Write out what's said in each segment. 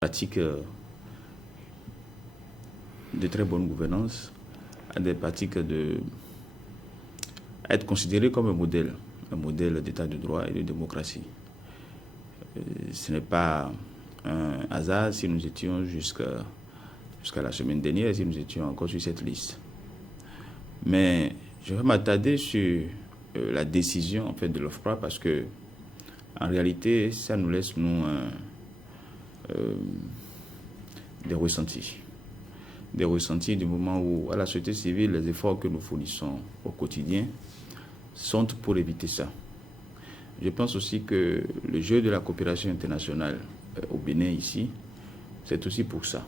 pratiques de très bonne gouvernance, à des pratiques à être considérées comme un modèle d'état de droit et de démocratie. Ce n'est pas un hasard si nous étions jusqu'à la semaine dernière, si nous étions encore sur cette liste. Mais je vais m'attarder sur la décision en fait, de l'OFPRA parce que en réalité, ça nous laisse des ressentis. Des ressentis du moment où, à la société civile, les efforts que nous fournissons au quotidien sont pour éviter ça. Je pense aussi que le jeu de la coopération internationale au Bénin ici, c'est aussi pour ça.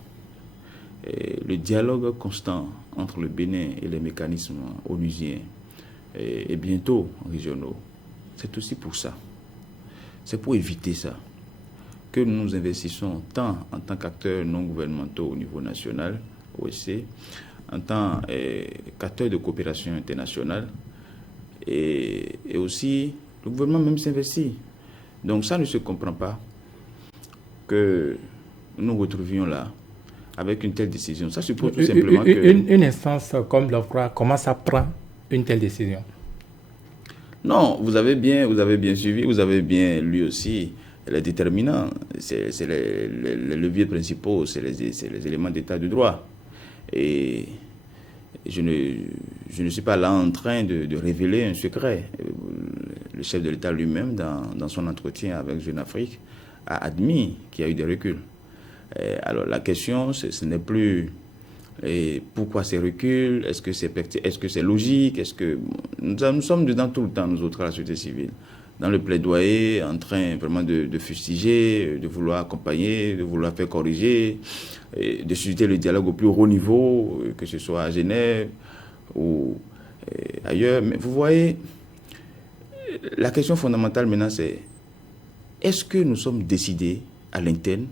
Et le dialogue constant entre le Bénin et les mécanismes onusiens et bientôt régionaux, c'est aussi pour ça. C'est pour éviter ça que nous nous investissons tant en tant qu'acteurs non gouvernementaux au niveau national, OSC, en tant qu'acteurs de coopération internationale, et aussi le gouvernement même s'investit. Donc ça ne se comprend pas que nous nous retrouvions là avec une telle décision. Ça suppose tout simplement que... Une instance comme l'OFPRA, comment ça prend une telle décision? Non, vous avez bien suivi, vous avez bien lu aussi les déterminants. C'est les leviers principaux, c'est les éléments d'état de droit. Et je ne suis pas là en train de révéler un secret. Le chef de l'État lui-même, dans son entretien avec Jeune Afrique, a admis qu'il y a eu des reculs. Alors la question, ce n'est plus pourquoi ces reculs, est-ce que c'est logique, nous sommes dedans tout le temps, nous autres, la société civile, dans le plaidoyer, en train vraiment de fustiger, de vouloir accompagner, de vouloir faire corriger, de susciter le dialogue au plus haut niveau, que ce soit à Genève ou ailleurs. Mais vous voyez, la question fondamentale maintenant, c'est est-ce que nous sommes décidés à l'interne,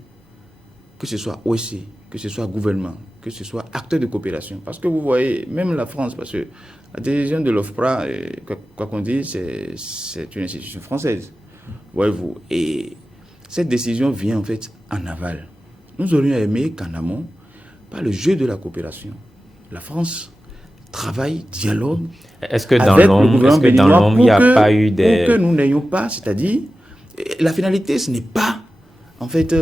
que ce soit OSC, que ce soit gouvernement, que ce soit acteurs de coopération. Parce que vous voyez, même la France, parce que la décision de l'OFPRA, quoi qu'on dise, c'est une institution française. Voyez-vous. Et cette décision vient en fait en aval. Nous aurions aimé qu'en amont, par le jeu de la coopération, la France travaille, dialogue avec le gouvernement béninois il n'y a pas eu des... pour que nous n'ayons pas, c'est-à-dire, la finalité, ce n'est pas, en fait...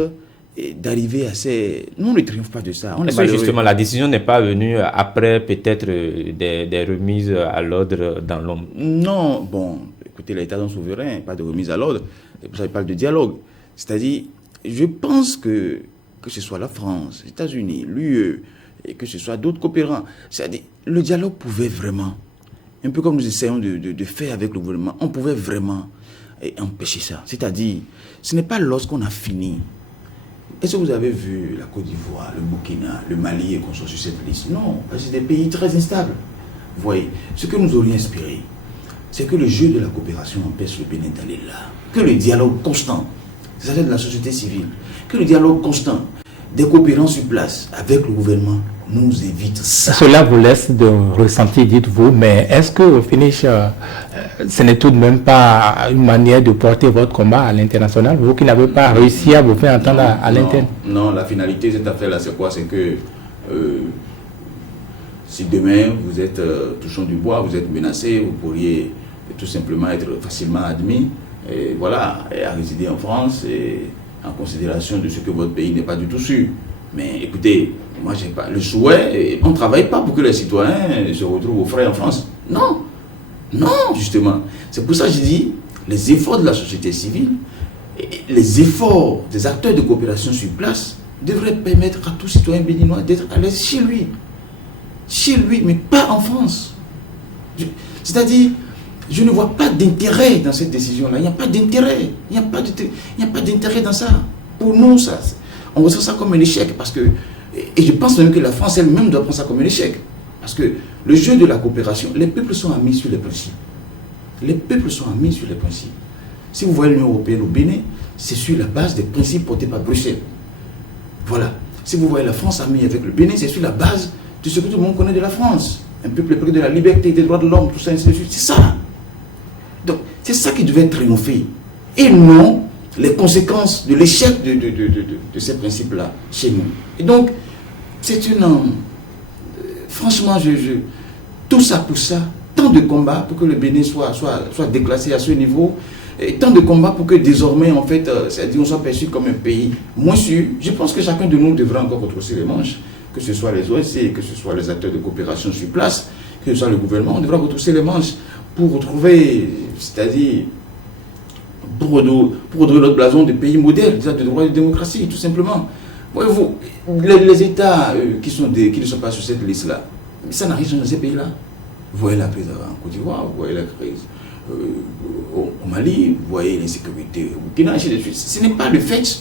d'arriver à ces... Nous ne triomphons pas de ça. Est-ce que justement la décision n'est pas venue après peut-être des remises à l'ordre dans l'ombre? Non, bon, écoutez, l'État est souverain, pas de remise à l'ordre. C'est pour ça qu'il parle de dialogue. C'est-à-dire, je pense que ce soit la France, les États-Unis, l'UE, et que ce soit d'autres coopérants, c'est-à-dire, le dialogue pouvait vraiment, un peu comme nous essayons de faire avec le gouvernement, on pouvait vraiment empêcher ça. C'est-à-dire, ce n'est pas lorsqu'on a fini. Est-ce que vous avez vu la Côte d'Ivoire, le Burkina, le Mali et qu'on soit sur cette liste? Non, parce que c'est des pays très instables. Vous voyez, ce que nous aurions inspiré, c'est que le jeu de la coopération empêche le Bénin d'aller là. Que le dialogue constant, c'est-à-dire de la société civile, que le dialogue constant des coopérants sur place avec le gouvernement nous évite ça. Cela vous laisse de ressentir, dites-vous, mais est-ce que au finish, ce n'est tout de même pas une manière de porter votre combat à l'international, vous qui n'avez pas réussi à vous faire entendre à l'interne? Non, la finalité de cette affaire-là, c'est quoi? C'est que si demain vous êtes touchant du bois, vous êtes menacé, vous pourriez tout simplement être facilement admis, et voilà, et à résider en France, et en considération de ce que votre pays n'est pas du tout sûr. Mais écoutez, moi j'ai pas le souhait, on ne travaille pas pour que les citoyens se retrouvent aux frais en France. Non, non, justement. C'est pour ça que je dis, les efforts de la société civile, les efforts des acteurs de coopération sur place devraient permettre à tout citoyen béninois d'être à l'aise chez lui. Chez lui, mais pas en France. C'est-à-dire, je ne vois pas d'intérêt dans cette décision-là. Il n'y a pas d'intérêt. Il n'y a pas d'intérêt dans ça. Pour nous, ça, on ressent ça comme un échec. Parce que, et je pense même que la France elle-même doit prendre ça comme un échec. Parce que le jeu de la coopération, les peuples sont amis sur les principes. Les peuples sont amis sur les principes. Si vous voyez l'Union européenne au Bénin, c'est sur la base des principes portés par Bruxelles. Voilà. Si vous voyez la France amie avec le Bénin, c'est sur la base de ce que tout le monde connaît de la France. Un peuple près de la liberté, des droits de l'homme, tout ça, ainsi de suite. C'est ça. Donc, c'est ça qui devait triompher. Et non les conséquences de l'échec de ces principes-là chez nous. Et donc, c'est une... franchement, tout ça pour ça, tant de combats pour que le Bénin soit déclassé à ce niveau, et tant de combats pour que désormais, en fait, c'est-à-dire on soit perçu comme un pays moins sûr. Je pense que chacun de nous devrait encore retrousser les manches, que ce soit les OSC, que ce soit les acteurs de coopération sur place, que ce soit le gouvernement, on devra retrousser les manches pour retrouver, c'est-à-dire pour retrouver notre blason de pays modèle, de droit et de démocratie, tout simplement. Voyez-vous, les États qui ne sont pas sur cette liste-là, ça n'a rien changé dans ces pays-là. Vous voyez la crise en Côte d'Ivoire, vous voyez la crise au Mali, vous voyez l'insécurité au Burkina, ainsi de suite. Ce n'est pas le fait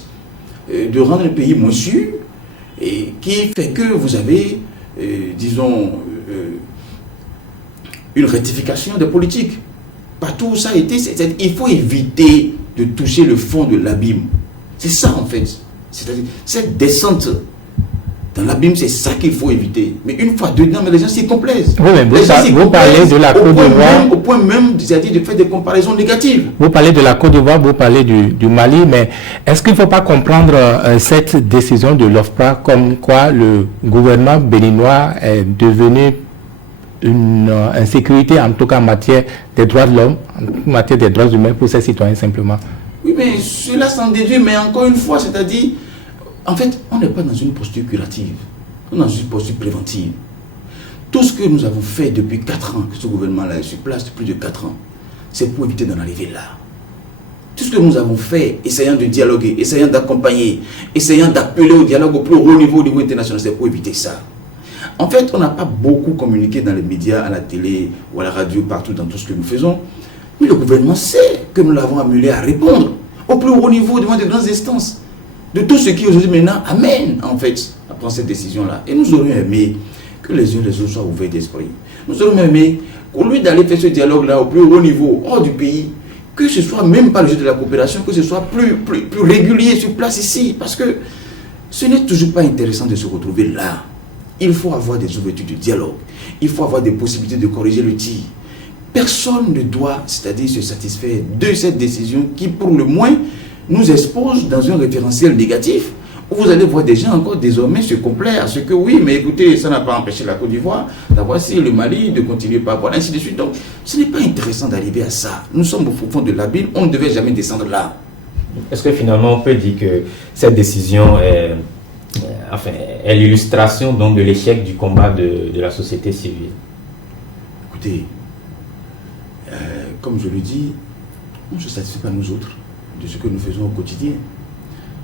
de rendre le pays moins sûr et qui fait que vous avez, disons, une rectification des politiques. Partout où ça a été, il faut éviter de toucher le fond de l'abîme. C'est ça en fait. C'est-à-dire, cette descente dans l'abîme, c'est ça qu'il faut éviter. Mais une fois dedans, mais les gens s'y complaisent. Oui, mais vous parlez de la Côte d'Ivoire. Au point même, c'est-à-dire de faire des comparaisons négatives. Vous parlez de la Côte d'Ivoire, vous parlez du Mali, mais est-ce qu'il ne faut pas comprendre cette décision de l'OFPRA comme quoi le gouvernement béninois est devenu une insécurité, en tout cas en matière des droits de l'homme, en matière des droits humains pour ses citoyens simplement? Oui, mais cela s'en déduit, mais encore une fois, c'est-à-dire, en fait, on n'est pas dans une posture curative, on est dans une posture préventive. Tout ce que nous avons fait depuis 4 ans, que ce gouvernement-là est sur place, depuis plus de 4 ans, c'est pour éviter d'en arriver là. Tout ce que nous avons fait, essayant de dialoguer, essayant d'accompagner, essayant d'appeler au dialogue au plus haut niveau, au niveau international, c'est pour éviter ça. En fait, on n'a pas beaucoup communiqué dans les médias, à la télé ou à la radio, partout dans tout ce que nous faisons. Mais le gouvernement sait que nous l'avons amené à répondre au plus haut niveau devant de grandes instances de tout ce qui aujourd'hui maintenant amène en fait à prendre cette décision-là. Et nous aurions aimé que les uns et les autres soient ouverts d'esprit. Nous aurions aimé qu'au lieu d'aller faire ce dialogue-là au plus haut niveau, hors du pays, que ce soit même pas le jeu de la coopération, que ce soit plus régulier sur place ici. Parce que ce n'est toujours pas intéressant de se retrouver là. Il faut avoir des ouvertures de dialogue. Il faut avoir des possibilités de corriger le tir. Personne ne doit, c'est-à-dire se satisfaire de cette décision qui, pour le moins, nous expose dans un référentiel négatif où vous allez voir des gens encore désormais se complaire à ce que oui, mais écoutez, ça n'a pas empêché la Côte d'Ivoire d'avoir si le Mali de continuer par rapport, ainsi de suite. Donc, ce n'est pas intéressant d'arriver à ça. Nous sommes au fond de l'abîme, on ne devait jamais descendre là. Est-ce que finalement on peut dire que cette décision est l'illustration donc de l'échec du combat de la société civile? Écoutez, comme je le dis, on ne se satisfait pas nous autres de ce que nous faisons au quotidien.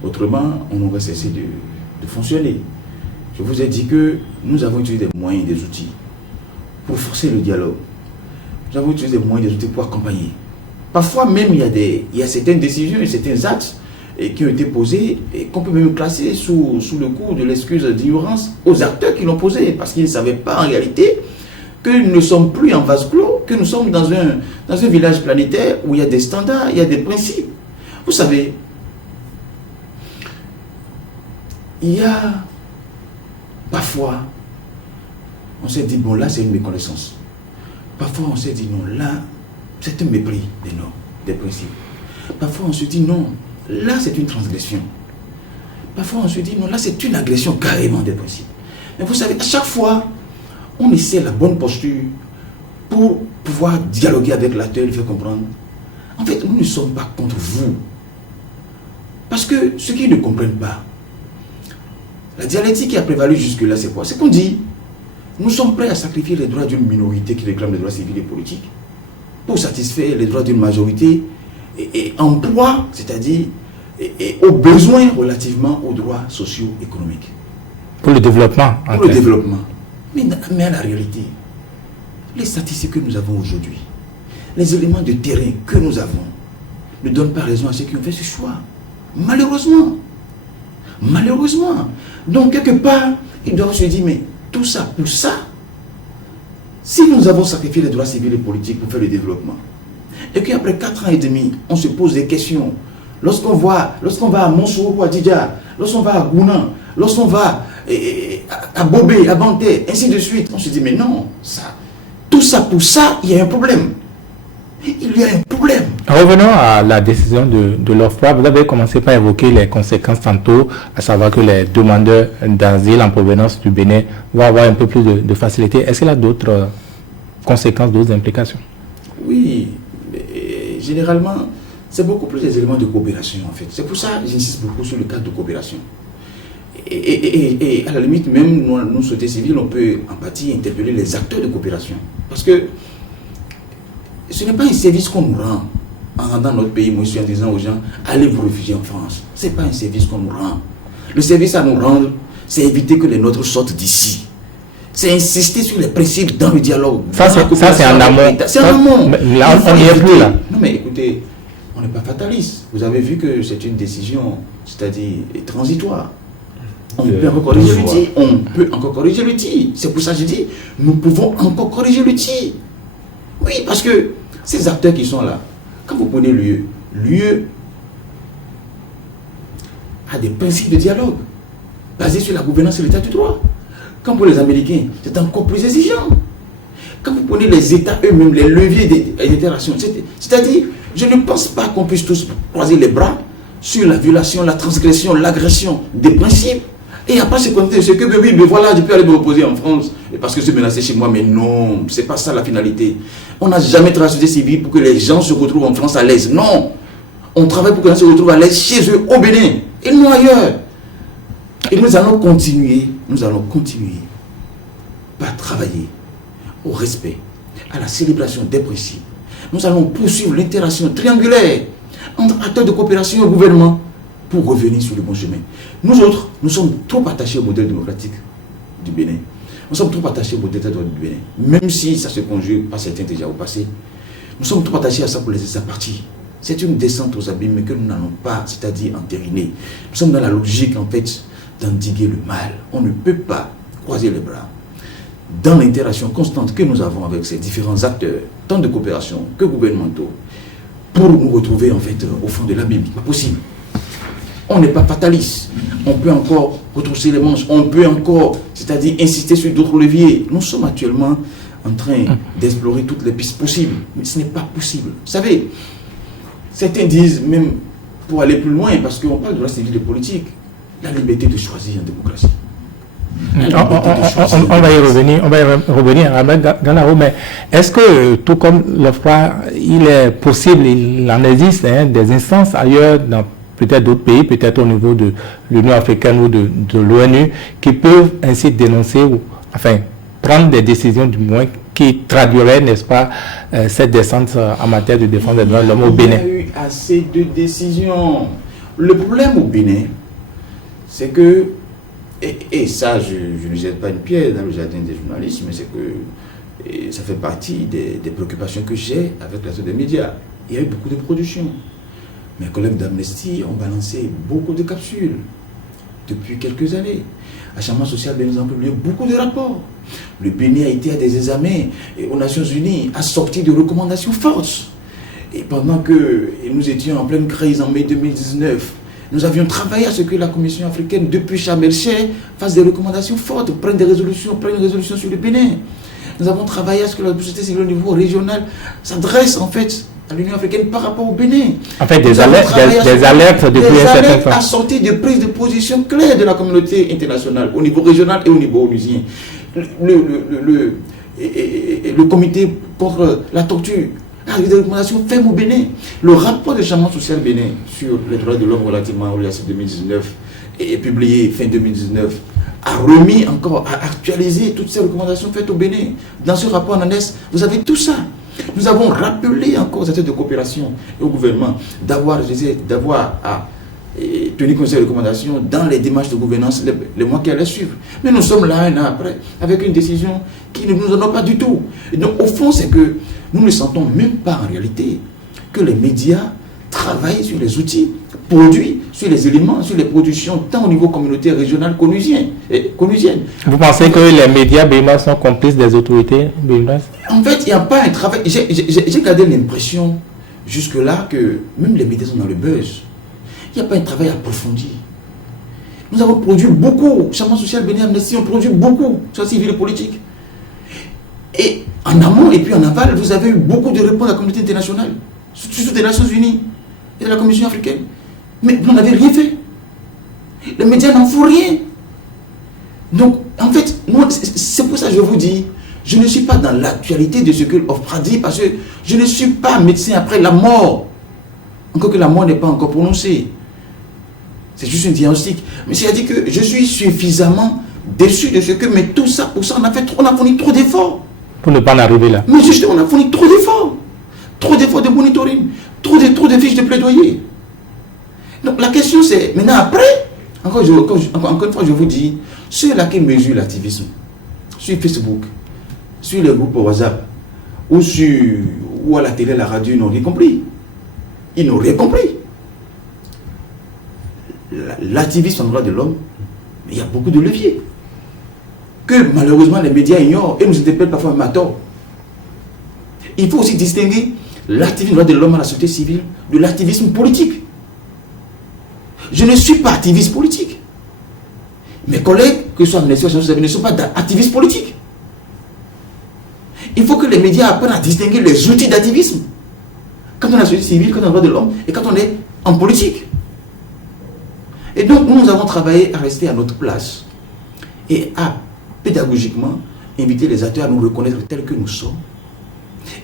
Autrement, on aurait cessé de fonctionner. Je vous ai dit que nous avons utilisé des moyens, des outils pour forcer le dialogue. Nous avons utilisé des moyens, des outils pour accompagner. Parfois même, il y a certaines décisions et certains actes qui ont été posés et qu'on peut même classer sous le coup de l'excuse d'ignorance aux acteurs qui l'ont posé parce qu'ils ne savaient pas en réalité que nous ne sommes plus en vase clos, que nous sommes dans un village planétaire où il y a des standards, il y a des principes. Vous savez, il y a parfois, on s'est dit, bon là c'est une méconnaissance. Parfois on s'est dit, non là, c'est un mépris des normes, des principes. Parfois on se dit, non, là c'est une transgression. Parfois on se dit, non, là c'est une agression carrément des principes. Mais vous savez, à chaque fois, on essaie la bonne posture pour pouvoir dialoguer avec l'acteur et lui faire comprendre. En fait, nous ne sommes pas contre vous. Parce que ceux qui ne comprennent pas, la dialectique qui a prévalu jusque-là, c'est quoi? C'est qu'on dit, nous sommes prêts à sacrifier les droits d'une minorité qui réclame les droits civils et politiques pour satisfaire les droits d'une majorité et en proie, c'est-à-dire aux besoins relativement aux droits sociaux et économiques. Pour le développement. Pour le développement. Mais à la réalité, les statistiques que nous avons aujourd'hui, les éléments de terrain que nous avons, ne donnent pas raison à ceux qui ont fait ce choix. Malheureusement. Malheureusement. Donc, quelque part, ils doivent se dire, mais tout ça, pour ça, si nous avons sacrifié les droits civils et politiques pour faire le développement, et qu'après 4 ans et demi, on se pose des questions, lorsqu'on va à Monsoro ou à Didja, lorsqu'on va à Gounan, lorsqu'on va à Bobé, à Banté, ainsi de suite, on se dit, mais non, ça, tout ça, pour ça, il y a un problème. il y a un problème. Revenons à la décision de l'OFPRA. Vous avez commencé par évoquer les conséquences tantôt, à savoir que les demandeurs d'asile en provenance du Bénin vont avoir un peu plus de facilité. Est-ce qu'il y a d'autres conséquences, d'autres implications? Oui, mais généralement, c'est beaucoup plus des éléments de coopération en fait. C'est pour ça que j'insiste beaucoup sur le cadre de coopération. Et à la limite, même nous, sociétés civiles, on peut en partie interpeller les acteurs de coopération. Parce que ce n'est pas un service qu'on nous rend en rendant notre pays, moi je suis en disant aux gens, allez vous réfugier en France. Ce n'est pas un service qu'on nous rend. Le service à nous rendre, c'est éviter que les nôtres sortent d'ici. C'est insister sur les principes dans le dialogue. Ça, c'est en amont. C'est en amont. Là, on n'y est plus là. Non, mais écoutez, on n'est pas fataliste. Vous avez vu que c'est une décision, c'est-à-dire transitoire. On peut encore corriger le tir. On peut encore corriger le tir. C'est pour ça que je dis, nous pouvons encore corriger le tir. Oui, parce que ces acteurs qui sont là, quand vous prenez l'UE a des principes de dialogue basés sur la gouvernance et l'état du droit. Quand pour les Américains, c'est encore plus exigeant. Quand vous prenez les États eux-mêmes, les leviers d'interaction, c'est-à-dire, je ne pense pas qu'on puisse tous croiser les bras sur la violation, la transgression, l'agression des principes. Et après, c'est comme ce que oui, mais voilà, je peux aller me reposer en France parce que c'est menacé chez moi. Mais non, c'est pas ça la finalité. On n'a jamais travaillé sur la société civile pour que les gens se retrouvent en France à l'aise. Non, on travaille pour que les gens se retrouvent à l'aise chez eux, au Bénin, et non ailleurs. Et nous allons continuer par travailler au respect, à la célébration des principes. Nous allons poursuivre l'interaction triangulaire entre acteurs de coopération et au gouvernement pour revenir sur le bon chemin. Nous autres, nous sommes trop attachés au modèle démocratique du Bénin. Nous sommes trop attachés au modèle du Bénin. Même si ça se conjugue par certains déjà au passé, nous sommes trop attachés à ça pour laisser ça partir. C'est une descente aux abîmes que nous n'allons pas, c'est-à-dire entériner. Nous sommes dans la logique, en fait, d'endiguer le mal. On ne peut pas croiser les bras. Dans l'interaction constante que nous avons avec ces différents acteurs, tant de coopération que gouvernementaux, pour nous retrouver, en fait, au fond de l'abîme. Pas possible. On n'est pas fataliste. On peut encore retrousser les manches. On peut encore, c'est-à-dire insister sur d'autres leviers. Nous sommes actuellement en train d'explorer toutes les pistes possibles. Mais ce n'est pas possible. Vous savez, certains disent, même pour aller plus loin, parce qu'on parle de la civile et politique, la liberté de choisir en démocratie. On va y revenir, Ahmed Galao, mais est-ce que, tout comme l'OFPRA, il est possible, il en existe des instances ailleurs dans peut-être d'autres pays, peut-être au niveau de l'Union africaine ou de l'ONU, qui peuvent ainsi dénoncer, ou enfin prendre des décisions du moins qui traduiraient, n'est-ce pas, cette descente en matière de défense des droits de l'homme au Bénin? Il y a eu assez de décisions. Le problème au Bénin, c'est que, et ça, je ne jette pas une pierre dans le jardin des journalistes, mais c'est que ça fait partie des préoccupations que j'ai avec la des médias. Il y a eu beaucoup de productions. Mes collègues d'Amnesty ont balancé beaucoup de capsules depuis quelques années. Achèvement social, nous avons publié beaucoup de rapports. Le Bénin a été à des examens aux Nations Unies, a sorti de recommandations fortes. Et pendant que nous étions en pleine crise en mai 2019, nous avions travaillé à ce que la Commission africaine, depuis Sharm el-Sheikh, fasse des recommandations fortes, prenne une résolution sur le Bénin. Nous avons travaillé à ce que la société civile au niveau régional s'adresse en fait à l'Union africaine par rapport au Bénin. En fait, des alertes depuis un certain temps. À sortir de prises de position claires de la communauté internationale, au niveau régional et au niveau onusien. Le comité contre la torture, des recommandations fermes au Bénin. Le rapport de changement social Bénin sur les droits de l'homme relativement au LIAC 2019 est publié fin 2019, a remis encore, a actualisé toutes ces recommandations faites au Bénin. Dans ce rapport en annexe, vous avez tout ça. Nous avons rappelé encore aux acteurs de coopération et au gouvernement d'avoir à tenir compte de ces recommandations dans les démarches de gouvernance les mois qui allaient suivre. Mais nous sommes là un an après avec une décision qui ne nous en a pas du tout. Et donc au fond, c'est que nous ne sentons même pas en réalité que les médias travaillent sur les outils produits, sur les éléments, sur les productions, tant au niveau communautaire, régional qu'onusienne. Vous pensez que les médias béninois sont complices des autorités béninoises? En fait, il n'y a pas un travail. J'ai gardé l'impression jusque-là que même les médias sont dans le buzz. Il n'y a pas un travail approfondi. Nous avons produit beaucoup. Changement social, Bénin, Amnesty, on produit beaucoup sur la civile et politique. Et En amont et puis en aval, vous avez eu beaucoup de réponses de la communauté internationale, surtout des Nations Unies et de la Commission africaine. Mais vous n'avez rien fait. Les médias n'en font rien. Donc, en fait, c'est pour ça que je vous dis, je ne suis pas dans l'actualité de ce que l'OFPRA dit, parce que je ne suis pas médecin après la mort. Encore que la mort n'est pas encore prononcée. C'est juste un diagnostic. Mais c'est-à-dire que je suis suffisamment déçu de ce que, mais tout ça, pour ça, on a fourni trop d'efforts. Pour ne pas en arriver là. Mais justement, on a fourni trop d'efforts. Trop d'efforts de monitoring. Trop de fiches de plaidoyer. Donc la question c'est, maintenant après, encore une fois je vous dis, ceux-là qui mesurent l'activisme, sur Facebook, sur les groupes WhatsApp, ou à la télé, la radio, ils n'ont rien compris. Ils n'ont rien compris. L'activisme en droit de l'homme, il y a beaucoup de leviers que malheureusement les médias ignorent et nous interpellent parfois à tort. Il faut aussi distinguer l'activisme en droit de l'homme à la société civile de l'activisme politique. Je ne suis pas activiste politique. Mes collègues, que ce soit Amnesty International, ne sont pas activistes politiques. Il faut que les médias apprennent à distinguer les outils d'activisme. Quand on est à la société civile, quand on est en droit de l'homme et quand on est en politique. Et donc nous avons travaillé à rester à notre place et à pédagogiquement inviter les acteurs à nous reconnaître tels que nous sommes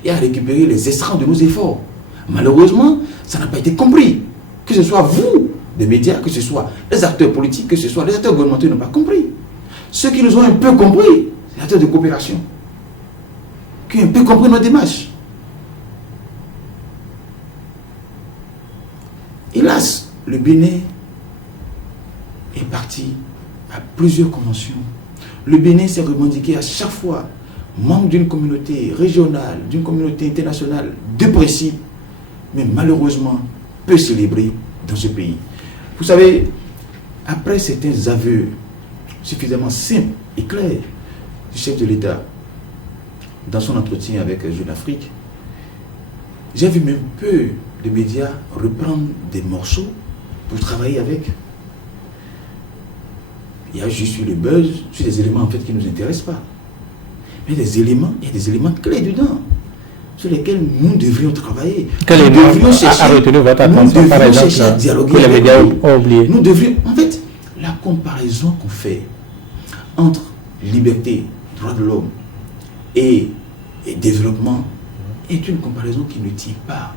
et à récupérer les extrants de nos efforts. Malheureusement, ça n'a pas été compris. Que ce soit vous, des médias, que ce soit les acteurs politiques, que ce soit les acteurs gouvernementaux n'ont pas compris. Ceux qui nous ont un peu compris, les acteurs de coopération, qui ont un peu compris nos démarches. Hélas, le Bénin est parti à plusieurs conventions. Le Bénin s'est revendiqué à chaque fois membre d'une communauté régionale, d'une communauté internationale de principe, mais malheureusement peu célébrée dans ce pays. Vous savez, après certains aveux suffisamment simples et clairs du chef de l'État dans son entretien avec Jeune Afrique, j'ai vu même peu de médias reprendre des morceaux pour travailler avec. Il y a juste eu le buzz sur des éléments en fait qui ne nous intéressent pas. Mais il y a des éléments clés dedans sur lesquels nous devrions travailler. Quel élément a retenu votre attention, par exemple, que les médias ont oublié? Nous devrions, en fait, la comparaison qu'on fait entre liberté, droits de l'homme et développement est une comparaison qui ne tient pas.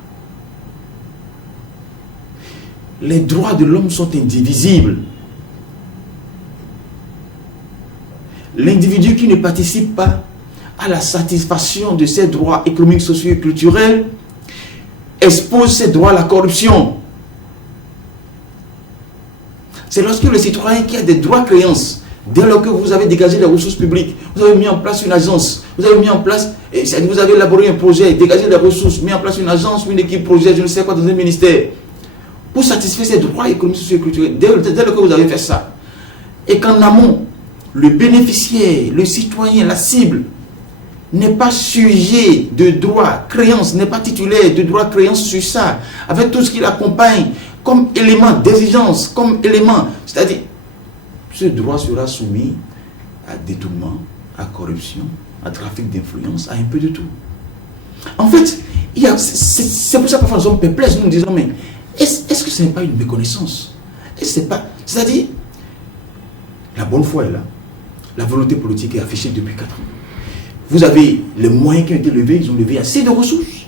Les droits de l'homme sont indivisibles. L'individu qui ne participe pas à la satisfaction de ses droits économiques, sociaux et culturels expose ses droits à la corruption. C'est lorsque le citoyen qui a des droits créances, dès lors que vous avez dégagé les ressources publiques, vous avez mis en place une agence, vous avez mis en place, vous avez élaboré un projet, dégagé des ressources, mis en place une agence, une équipe projet, je ne sais quoi, dans un ministère, pour satisfaire ses droits économiques, sociaux et culturels, dès lors que vous avez fait ça, et qu'en amont, le bénéficiaire, le citoyen, la cible, n'est pas sujet de droits, créances, n'est pas titulaire de droits, créances sur ça, avec tout ce qui l'accompagne comme élément d'exigence, comme élément, c'est-à-dire, ce droit sera soumis à détournement, à corruption, à trafic d'influence, à un peu de tout. En fait, c'est pour ça que parfois nous sommes perplexes, nous nous disons, mais est-ce que ce n'est pas une méconnaissance? C'est-à-dire, la bonne foi est là, la volonté politique est affichée depuis 4 ans. Vous avez les moyens qui ont été levés, ils ont levé assez de ressources.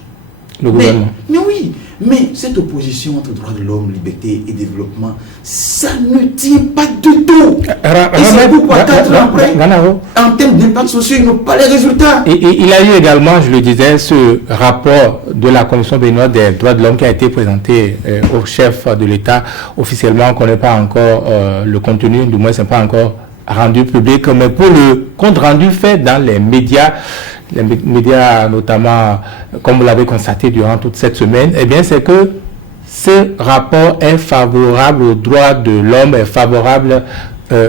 Le gouvernement. Mais oui, mais cette opposition entre droits de l'homme, liberté et développement, ça ne tient pas du tout. Et c'est pourquoi 4 ans après, en termes d'impact social, ils n'ont pas les résultats. Et il y a eu également, je le disais, ce rapport de la Commission béninoise des droits de l'homme qui a été présenté au chef de l'État. Officiellement, on ne connaît pas encore le contenu, du moins ce n'est pas encore rendu public, mais pour le compte rendu fait dans les médias notamment, comme vous l'avez constaté durant toute cette semaine, eh bien c'est que ce rapport est favorable aux droits de l'homme, est favorable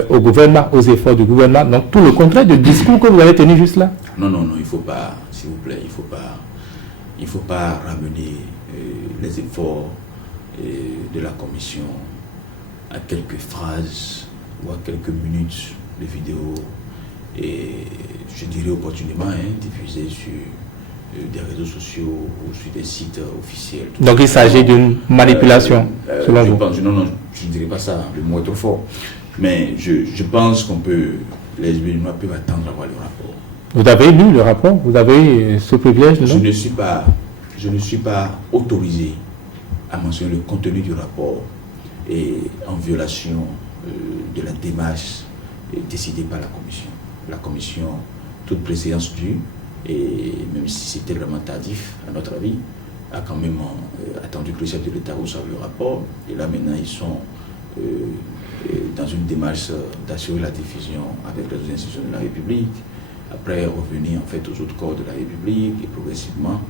au gouvernement, aux efforts du gouvernement. Donc tout le contraire du discours que vous avez tenu juste là. Non, il ne faut pas, s'il vous plaît, il faut pas ramener les efforts de la commission à quelques phrases ou à quelques minutes de vidéo et je dirais opportunément diffusé sur des réseaux sociaux ou sur des sites officiels. Donc il s'agit d'une manipulation, selon vous? Non, je ne dirais pas ça, le mot est trop fort. Mais je pense qu'on peut, les Béninois peuvent attendre à voir le rapport. Vous avez lu le rapport? Vous avez ce privilège, non? Je ne suis pas autorisé à mentionner le contenu du rapport et en violation de la démarche décidée par la Commission. La Commission, toute préséance due, et même si c'était vraiment tardif, à notre avis, a quand même attendu que le chef de l'État reçoive le rapport. Et là, maintenant, ils sont dans une démarche d'assurer la diffusion avec les autres institutions de la République, après revenir en fait aux autres corps de la République, et progressivement,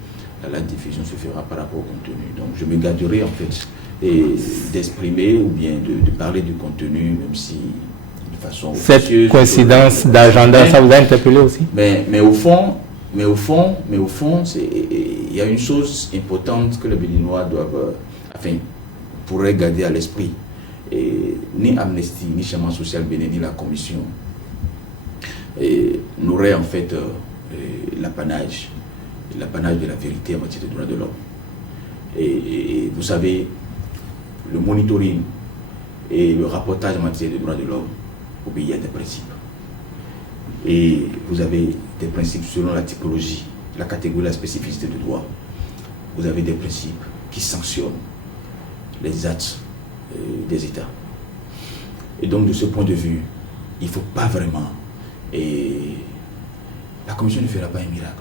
la diffusion se fera par rapport au contenu. Donc, je me garderai en fait d'exprimer ou bien de parler du contenu, même si de façon cette coïncidence d'agenda, ça vous a interpellé aussi? Mais au fond, il y a une chose importante que les Béninois doivent, pourraient garder à l'esprit. Ni Amnesty, ni Changement Social Bénin, ni la Commission n'auraient en fait l'apanage de la vérité en matière de droits de l'homme. Et vous savez, le monitoring et le rapportage en matière de droits de l'homme obéissent à des principes. Et vous avez des principes selon la typologie, la catégorie, la spécificité du droit. Vous avez des principes qui sanctionnent les actes des États. Et donc, de ce point de vue, il ne faut pas vraiment... Et la Commission ne fera pas un miracle.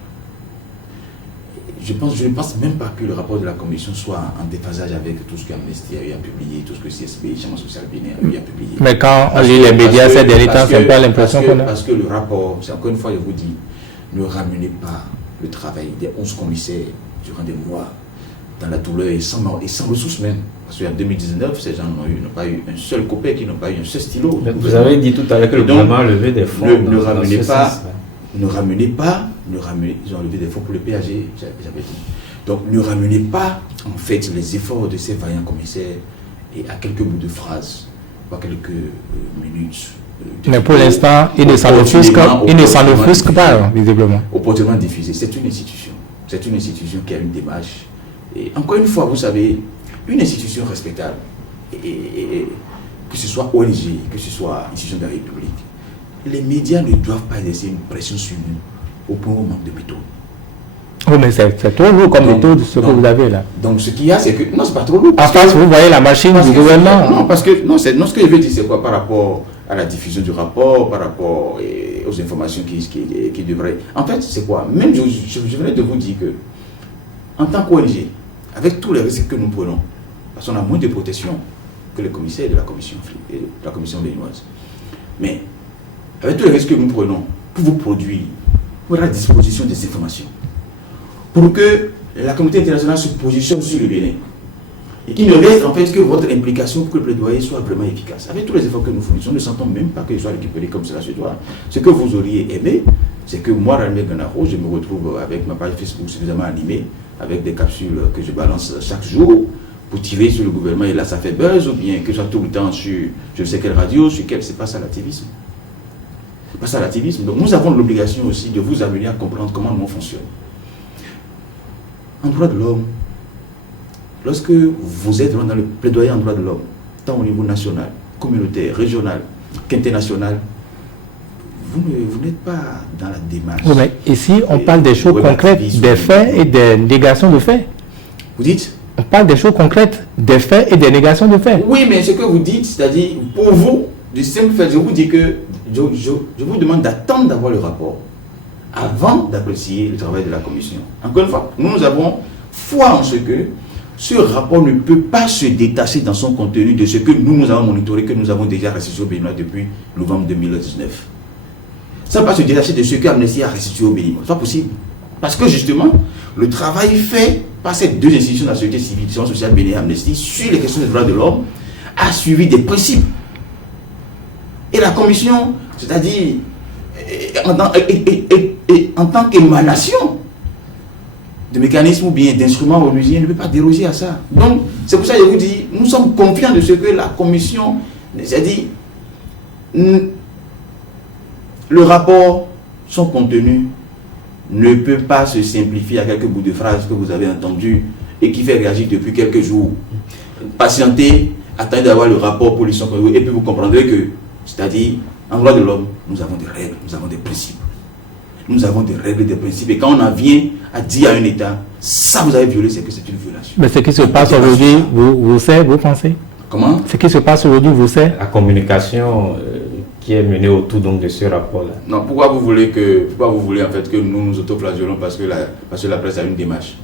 Je ne pense même pas que le rapport de la Commission soit en déphasage avec tout ce que Amnesty a eu à publier, tout ce que CSB, Changement Social Bénin a eu à publier. Mais quand on lit les médias ces derniers temps, c'est pas l'impression qu'on a. Parce que le rapport, c'est encore une fois, je vous dis, ne ramenez pas le travail des 11 commissaires durant des mois dans la douleur et sans ressources même. Parce qu'en 2019, ces gens n'ont pas eu un seul copec, ils n'ont pas eu un seul stylo. Vous avez dit tout à l'heure que le gouvernement a levé des fonds. Ne ramenez pas, ils ont levé des fonds pour le PAG, j'avais dit. Donc ne ramenez pas en fait les efforts de ces vaillants commissaires et à quelques bouts de phrases, ou à quelques minutes. Mais pour l'instant, il ne s'en offusque pas, visiblement. Opportunément diffusé. C'est une institution. C'est une institution qui a une démarche. Et encore une fois, vous savez, une institution respectable, et que ce soit ONG, que ce soit institution de la République, les médias ne doivent pas exercer une pression sur nous au point où on manque de méthode. Oh, mais c'est trop lourd comme méthode, ce que vous avez là. Donc, ce qu'il y a, c'est que... Non, c'est pas trop lourd. En face, vous voyez la machine du gouvernement. Non, parce que... Non, ce que je veux dire, c'est quoi par rapport à la diffusion du rapport, par rapport aux informations qui devraient... En fait, c'est quoi? Même, je venais de vous dire que, en tant qu'ONG, avec tous les risques que nous prenons, parce qu'on a moins de protection que les commissaires de la commission béninoise. Mais, avec tous les risques que nous prenons, pour vous produire, pour être à disposition des informations, pour que la communauté internationale se positionne sur le Bénin. Et qu'il ne reste en fait que votre implication pour que le plaidoyer soit vraiment efficace. Avec tous les efforts que nous fournissons, nous ne sentons même pas qu'il soit récupéré comme cela se doit. Ce que vous auriez aimé, c'est que moi, Ramel Ganaro, je me retrouve avec ma page Facebook suffisamment animée, avec des capsules que je balance chaque jour pour tirer sur le gouvernement, et là ça fait buzz, ou bien que ce soit tout le temps sur je ne sais quelle radio, sur quelle, c'est pas ça l'activisme. C'est pas ça l'activisme. Donc nous avons l'obligation aussi de vous amener à comprendre comment nous fonctionne. En droit de l'homme, lorsque vous êtes dans le plaidoyer en droit de l'homme, tant au niveau national, communautaire, régional qu'international, vous n'êtes pas dans la démarche. Oui, mais ici, on parle des choses concrètes, des faits et des négations de faits. Vous dites? On parle des choses concrètes, des faits et des négations de faits. Oui, mais ce que vous dites, c'est-à-dire, pour vous, du simple fait, je vous dis que je vous demande d'attendre d'avoir le rapport avant d'apprécier le travail de la commission. Encore une fois, nous avons foi en ce que ce rapport ne peut pas se détacher dans son contenu de ce que nous avons monitoré, que nous avons déjà restitué au Bénin depuis novembre 2019. Ça ne peut pas se détacher de ce que Amnesty a restitué au Bénin. Ce n'est pas possible. Parce que justement, le travail fait par ces deux institutions de la société civile, Changement Social Bénin et Amnesty, sur les questions des droits de l'homme, a suivi des principes. Et la commission, c'est-à-dire en tant qu'émanation de mécanismes ou bien d'instruments onusiens, ne peut pas déroger à ça. Donc, c'est pour ça que je vous dis, nous sommes confiants de ce que la commission, c'est-à-dire, le rapport, son contenu ne peut pas se simplifier à quelques bouts de phrases que vous avez entendus et qui fait réagir depuis quelques jours. Patientez, attendez d'avoir le rapport pour l'histoire et puis vous comprendrez que, c'est-à-dire, en droit de l'homme, nous avons des règles, nous avons des principes. Nous avons des règles, des principes. Et quand on en vient à dire à un État, ça vous avez violé, c'est que c'est une violation. Mais ce qui se passe aujourd'hui, vous pensez? Comment? Ce qui se passe aujourd'hui, vous savez? La communication qui est menée autour donc de ce rapport-là. Non, pourquoi vous voulez en fait que nous nous autoflagellons parce que la presse a une démarche?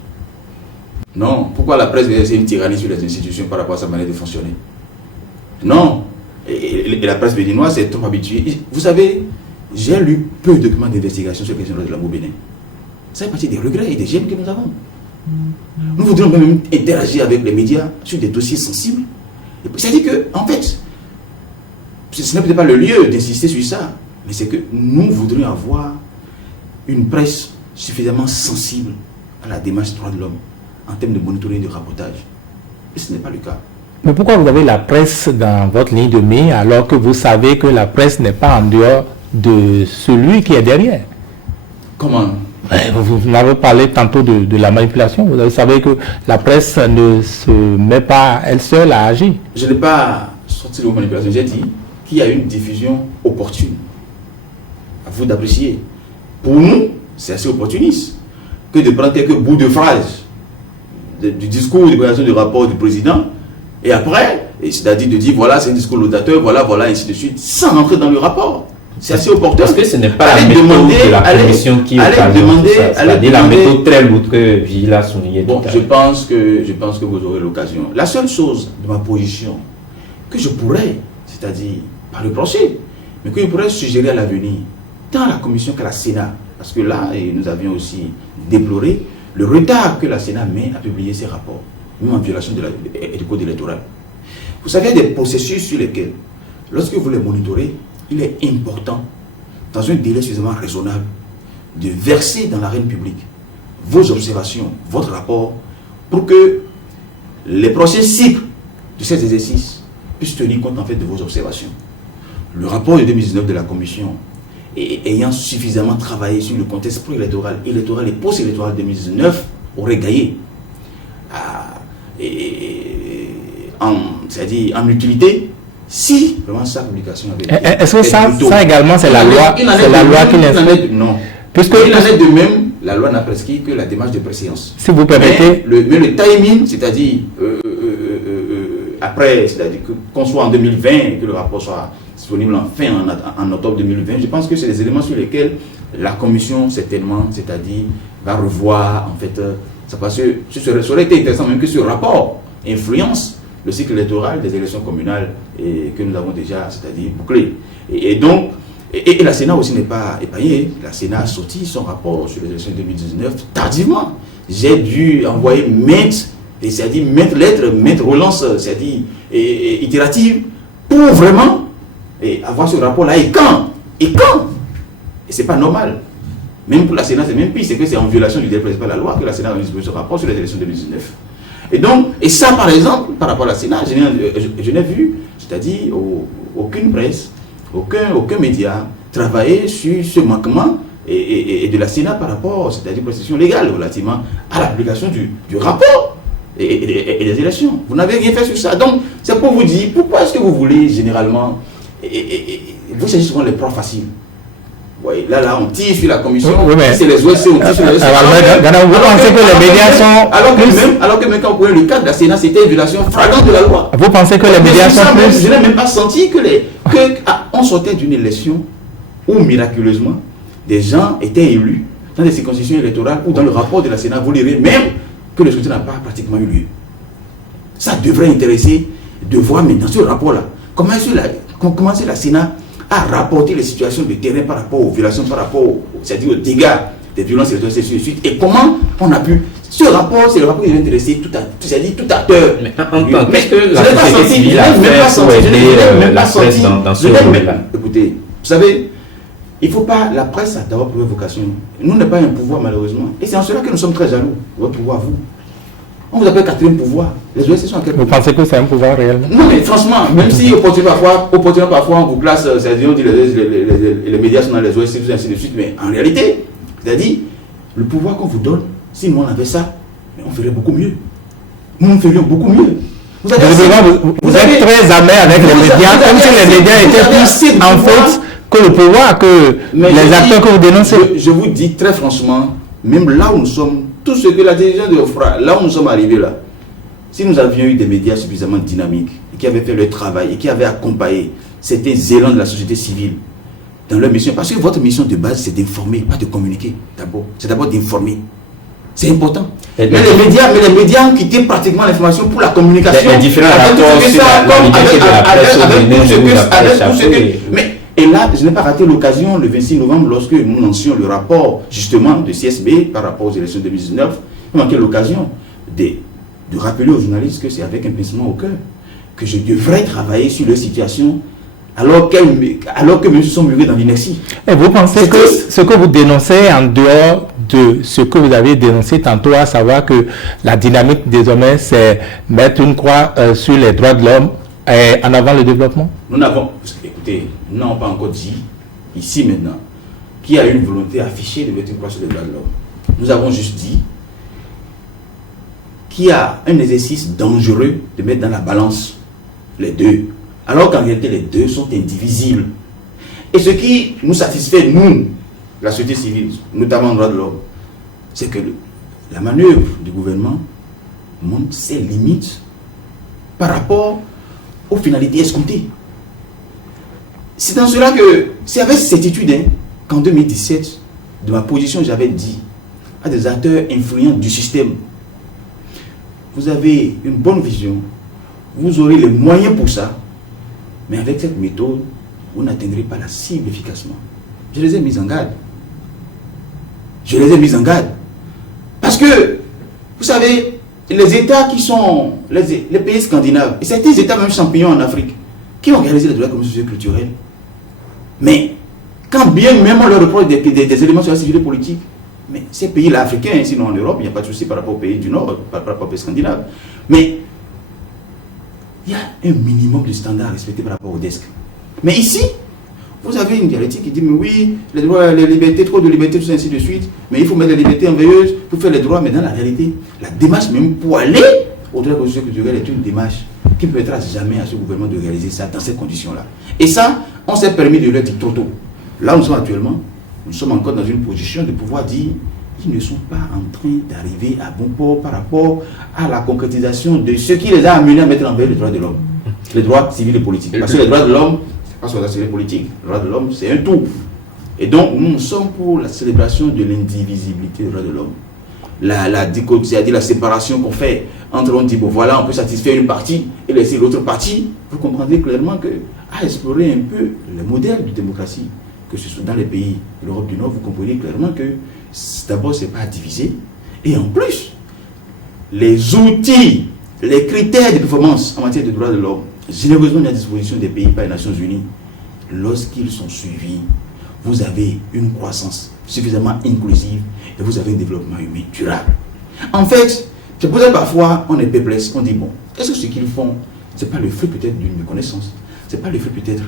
Non, pourquoi la presse c'est une tyrannie sur les institutions par rapport à sa manière de fonctionner? Non, et la presse béninoise est trop habituée. Vous savez, j'ai lu peu de documents d'investigation sur la question de la Bénin. Ça fait partie des regrets et des gènes que nous avons. Nous voudrions même interagir avec les médias sur des dossiers sensibles. C'est-à-dire que, en fait, ce n'est peut-être pas le lieu d'insister sur ça, mais c'est que nous voudrions avoir une presse suffisamment sensible à la démarche des droits de l'homme en termes de monitoring et de rapportage. Et ce n'est pas le cas. Mais pourquoi vous avez la presse dans votre ligne de mire alors que vous savez que la presse n'est pas en dehors de celui qui est derrière? Comment? Vous m'avez parlé tantôt de la manipulation. Vous savez que la presse ne se met pas elle seule à agir. Je n'ai pas sorti de manipulation. J'ai dit qu'il y a une diffusion opportune. À vous d'apprécier. Pour nous, c'est assez opportuniste que de prendre quelques bouts de phrases du discours de présentation du rapport du président et après, c'est-à-dire de dire voilà, c'est un discours laudateur, voilà, ainsi de suite, sans rentrer dans le rapport. C'est assez opportun. Parce que ce n'est pas la méthode de la commission qui est c'est-à-dire la méthode très lourde que Gilles a souligné. Bon, je pense que vous aurez l'occasion. La seule chose de ma position que je pourrais, c'est-à-dire pas reprocher, mais que je pourrais suggérer à l'avenir, tant à la commission qu'à la Sénat, parce que là, nous avions aussi déploré le retard que la Sénat met à publier ses rapports, même en violation du code électoral. Vous savez, il y a des processus sur lesquels, lorsque vous les monitorez, il est important, dans un délai suffisamment raisonnable, de verser dans l'arène publique vos observations, votre rapport, pour que les prochains cycles de ces exercices puissent tenir compte en fait de vos observations. Le rapport de 2019 de la Commission, ayant suffisamment travaillé sur le contexte préélectoral, électoral et post-électoral 2019, aurait gagné c'est-à-dire en utilité, si vraiment sa publication avait été... Est-ce que ça également, c'est la loi qui l'inscrit? Non. Puisque il en est de même, la loi n'a prescrit que la démarche de préséance. Si vous permettez... Mais le timing, c'est-à-dire après, c'est-à-dire qu'on soit en 2020 et que le rapport soit disponible en octobre 2020, je pense que c'est des éléments sur lesquels la Commission, certainement, c'est-à-dire, va revoir, en fait, ça aurait été intéressant même que ce rapport influence le cycle électoral des élections communales que nous avons déjà, c'est-à-dire bouclé. Et donc, et la Sénat aussi n'est pas épargnée. La Sénat a sorti son rapport sur les élections 2019 tardivement. J'ai dû envoyer maintes lettres, maintes relances, c'est-à-dire itératives, pour vraiment avoir ce rapport-là. Et quand Et c'est pas normal. Même pour la Sénat, c'est même pire, c'est que c'est en violation du délai prévu par la loi que la Sénat a disposé ce rapport sur les élections de 2019. Et ça, par exemple, par rapport à la Sénat, je n'ai vu, c'est-à-dire aucune presse, aucun média travailler sur ce manquement et de la Sénat par rapport, c'est-à-dire procession légale relativement à l'application du rapport et des élections. Vous n'avez rien fait sur ça. Donc, c'est pour vous dire, pourquoi est-ce que vous voulez généralement, vous cherchez souvent les proies faciles. Oui, là, on tire sur la commission, oui, mais c'est les OSC, on tire sur les OSC. Vous pensez que les médias sont... Alors que même quand vous prenez le cadre de la Sénat, c'était une violation flagrante de la loi. Vous pensez que les médias sont plus... Je n'ai même pas senti qu'on sortait d'une élection où, miraculeusement, des gens étaient élus dans des circonscriptions électorales ou dans le rapport de la Sénat, vous lirez même que le scrutin n'a pas pratiquement eu lieu. Ça devrait intéresser de voir maintenant ce rapport-là. Comment est-ce que la Sénat a rapporté les situations de terrain par rapport aux violations, par rapport c'est-à-dire aux dégâts des violences électorales et suite. Et comment on a pu... Ce rapport, c'est le rapport qui va intéresser tout acteur. Mais en tant que la société civile a fait pour aider la presse dans ce domaine-là. Écoutez, vous savez, il ne faut pas... La presse a d'abord pour vocation. Nous n'avons pas un pouvoir, malheureusement. Et c'est en cela que nous sommes très jaloux. Votre pouvoir, vous. On vous appelle quatrième pouvoir. Les OSC sont à quel pouvoir? Vous pensez que c'est un pouvoir réellement? Non, mais franchement, même si opportunément parfois on vous classe, c'est-à-dire on dit les médias sont dans les OSC, ainsi de suite, mais en réalité, c'est-à-dire, le pouvoir qu'on vous donne, si nous on avait ça, on ferait beaucoup mieux. Nous ferions beaucoup mieux. Vous êtes très amer avec les médias, comme si les médias étaient plus en faute que le pouvoir, que les acteurs que vous dénoncez. Je vous dis très franchement, même là où nous sommes, tout ce que la dirigeante de l'OFPRA, là où nous sommes arrivés là, si nous avions eu des médias suffisamment dynamiques, et qui avaient fait leur travail, et qui avaient accompagné certains élans de la société civile dans leur mission, parce que votre mission de base c'est d'informer, pas de communiquer d'abord. C'est d'abord d'informer. C'est important. Mais les médias ont quitté pratiquement l'information pour la communication. Les différents rapports sur la liberté de la presse. Mais et là, je n'ai pas raté l'occasion le 26 novembre lorsque nous lancions le rapport justement de CSB par rapport aux élections 2019. J'ai manqué l'occasion de rappeler aux journalistes que c'est avec un pincement au cœur que je devrais travailler sur leur situation alors que même se sont murés dans l'inertie. Et vous pensez que ce que vous dénoncez en dehors de ce que vous avez dénoncé tantôt, à savoir que la dynamique désormais c'est mettre une croix sur les droits de l'homme et en avant le développement? Nous n'avons pas encore dit ici maintenant qui a une volonté affichée de mettre une croix sur les droits de l'homme. Nous avons juste dit qu'il y a un exercice dangereux de mettre dans la balance les deux, alors qu'en réalité les deux sont indivisibles. Et ce qui nous satisfait, nous, la société civile, notamment le droit de l'homme, c'est que la manœuvre du gouvernement montre ses limites par rapport aux finalités escomptées. C'est dans cela que, c'est avec certitude qu'en 2017, de ma position, j'avais dit à des acteurs influents du système, vous avez une bonne vision, vous aurez les moyens pour ça, mais avec cette méthode, vous n'atteindrez pas la cible efficacement. Je les ai mis en garde. Parce que, vous savez, les États qui sont, les pays scandinaves, et certains États même champions en Afrique, qui ont réalisé les droits comme société culturelle, mais quand bien même on leur reproche des éléments sur la civilité politique, mais ces pays-là africains, sinon en Europe, il n'y a pas de souci par rapport aux pays du Nord, par rapport aux pays scandinaves. Mais il y a un minimum de standards respectés par rapport au desk. Mais ici, vous avez une dialectique qui dit, mais oui, les droits, les libertés, trop de libertés, tout ça, ainsi de suite, mais il faut mettre les libertés en veilleuse pour faire les droits, mais dans la réalité, la démarche même pour aller au-delà de la société culturelle est une démarche qui ne permettra jamais à ce gouvernement de réaliser ça dans ces conditions-là. Et ça, on s'est permis de le dire trop tôt. Là où nous sommes actuellement, nous sommes encore dans une position de pouvoir dire qu'ils ne sont pas en train d'arriver à bon port par rapport à la concrétisation de ce qui les a amenés à mettre en veille les droits de l'homme, les droits civils et politiques. Parce que les droits de l'homme, c'est pas sur la civile politique, les droits de l'homme, c'est un tout. Et donc, nous sommes pour la célébration de l'indivisibilité des droits de l'homme. C'est-à-dire la séparation qu'on fait entre, on dit, bon voilà, on peut satisfaire une partie et laisser l'autre partie. Vous comprendrez clairement que, à explorer un peu le modèle de démocratie, que ce soit dans les pays de l'Europe du Nord, vous comprenez clairement que d'abord, ce n'est pas à diviser. Et en plus, les outils, les critères de performance en matière de droits de l'homme, généreusement mis à disposition des pays par les Nations Unies, lorsqu'ils sont suivis, vous avez une croissance suffisamment inclusive et vous avez un développement humain durable. En fait, c'est pour ça que parfois on est perplexe, on dit bon, est-ce que ce qu'ils font, c'est pas le fruit peut-être d'une méconnaissance, c'est pas le fruit peut-être.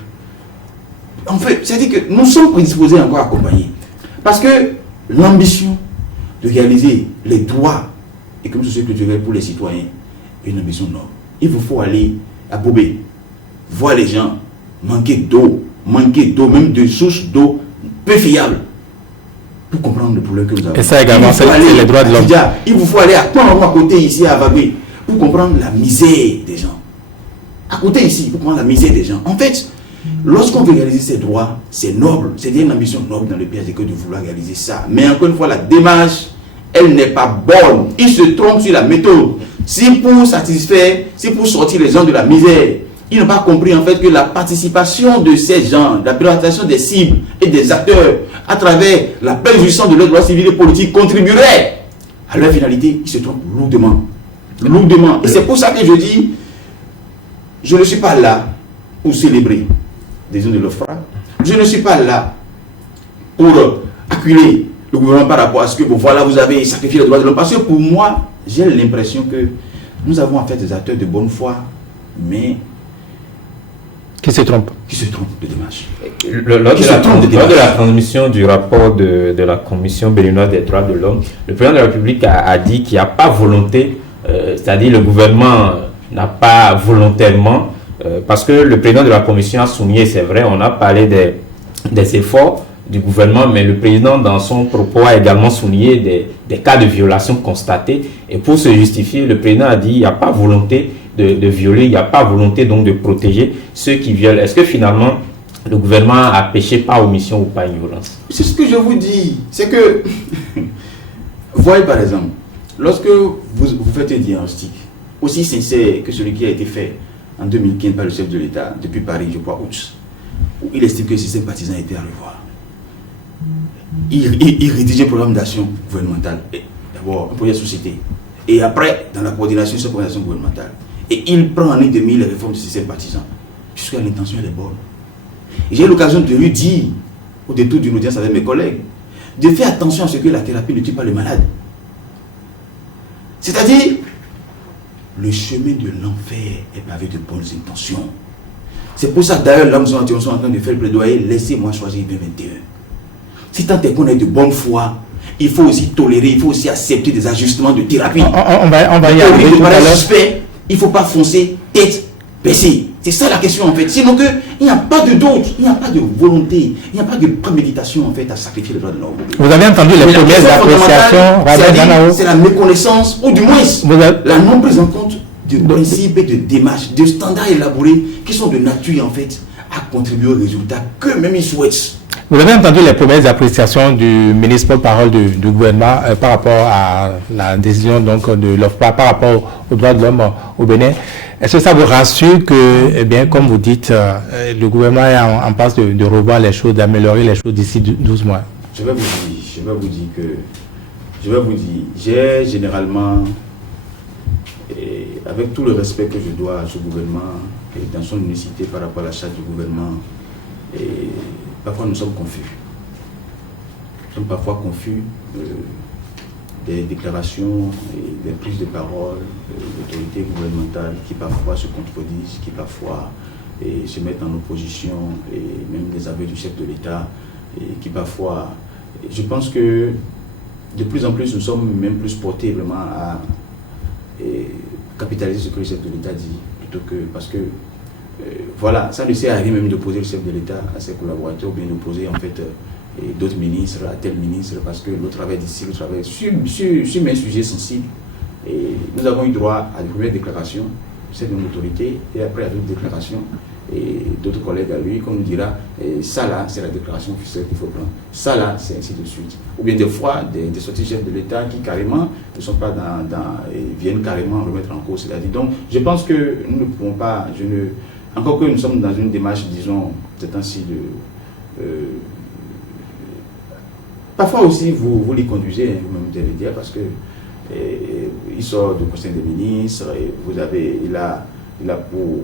En fait, c'est-à-dire que nous sommes prédisposés encore à accompagner. Parce que l'ambition de réaliser les droits et comme société culturelle pour les citoyens est une ambition noble. Il vous faut aller à Bobé, voir les gens manquer d'eau, même de sources d'eau peu fiables, pour comprendre le problème que vous avez. Et ça également, c'est les droits de l'homme. Il vous faut aller à Pont à côté ici à Vabé, pour comprendre la misère des gens. À côté ici, pour comprendre la misère des gens. En fait, lorsqu'on veut réaliser ces droits, c'est noble, c'est une ambition noble dans le pays que de vouloir réaliser ça. Mais encore une fois, la démarche, elle n'est pas bonne. Il se trompe sur la méthode. Si pour satisfaire, si pour sortir les gens de la misère, ils n'ont pas compris en fait que la participation de ces gens, la présentation des cibles et des acteurs à travers la pleine jouissance de leurs droits civils et politiques contribuerait à leur finalité. Ils se trompent lourdement. Et c'est pour ça que je dis, je ne suis pas là pour célébrer des zones de l'OFPRA. Je ne suis pas là pour acculer le gouvernement par rapport à ce que, bon, voilà, vous avez sacrifié les droits de l'homme. Parce que pour moi, j'ai l'impression que nous avons en fait des acteurs de bonne foi, mais qui se trompent de démarche. Lors de la transmission du rapport de la Commission béninoise des droits de l'homme, le président de la République a dit qu'il n'y a pas volonté, c'est-à-dire le gouvernement n'a pas volontairement, parce que le président de la Commission a souligné, c'est vrai, on a parlé des efforts du gouvernement, mais le président dans son propos a également souligné des cas de violation constatés, et pour se justifier, le président a dit qu'il n'y a pas volonté de violer, il n'y a pas volonté donc de protéger ceux qui violent. Est-ce que finalement le gouvernement a péché par omission ou par ignorance? C'est ce que je vous dis, c'est que voyez par exemple, lorsque vous faites un diagnostic aussi sincère que celui qui a été fait en 2015 par le chef de l'État depuis Paris, je crois, août, où il estime que le système partisan était à revoir. Il rédige un programme d'action gouvernementale, d'abord un projet de société, et après, dans la coordination de cette coordination gouvernementale. Et il prend en ligne de mire les réformes du système partisan, puisque l'intention est bonne. J'ai eu l'occasion de lui dire, au détour d'une audience avec mes collègues, de faire attention à ce que la thérapie ne tue pas le malade. C'est-à-dire, le chemin de l'enfer est pavé de bonnes intentions. C'est pour ça d'ailleurs, là, nous sommes en train de faire le plaidoyer, laissez-moi choisir 2021. Si tant est qu'on ait de bonne foi, il faut aussi tolérer, il faut aussi accepter des ajustements de thérapie. On va y arriver tout à l'heure. Il ne faut pas foncer tête baissée. C'est ça la question en fait. Sinon il n'y a pas de doute, il n'y a pas de volonté, il n'y a pas de préméditation en fait à sacrifier les droits de l'homme. Vous avez entendu les premières appréciations. C'est la méconnaissance, ou du moins la non prise en compte de principes et de démarches, de standards élaborés qui sont de nature en fait à contribuer aux résultats qu'eux-mêmes ils souhaitent. Vous avez entendu les premières appréciations du ministre porte-parole du gouvernement par rapport à la décision donc, de l'OFPRA par rapport aux droits de l'homme au Bénin. Est-ce que ça vous rassure que, eh bien, comme vous dites, le gouvernement est en passe de revoir les choses, d'améliorer les choses d'ici 12 mois? Je vais vous dire, j'ai généralement, avec tout le respect que je dois à ce gouvernement, et dans son unicité par rapport à la charte du gouvernement, parfois nous sommes confus. Nous sommes parfois confus des déclarations et des prises de parole d'autorités gouvernementales qui parfois se contredisent, qui parfois se mettent en opposition, et même des aveux du chef de l'État, et qui parfois... Je pense que de plus en plus nous sommes même plus portés vraiment à capitaliser ce que le chef de l'État dit, plutôt que... Parce que voilà, ça ne sert à rien même d'opposer le chef de l'État à ses collaborateurs, ou bien d'opposer en fait d'autres ministres à tel ministre, parce que l'autre travail d'ici, le travail sur un sujet sensible. Et nous avons eu droit à des premières déclarations, c'est une autorité, et après à d'autres déclarations, et d'autres collègues à lui, qu'on nous dira, ça là, c'est la déclaration officielle qu'il faut prendre, ça là, c'est ainsi de suite. Ou bien des fois, des sorties chefs de l'État qui carrément ne sont pas viennent carrément remettre en cause. C'est-à-dire, donc, je pense que nous ne pouvons pas, encore que nous sommes dans une démarche, disons, c'est ainsi de... parfois aussi, vous les conduisez, hein, vous-même devez dire, parce que il sort du Conseil des ministres, et il a pour...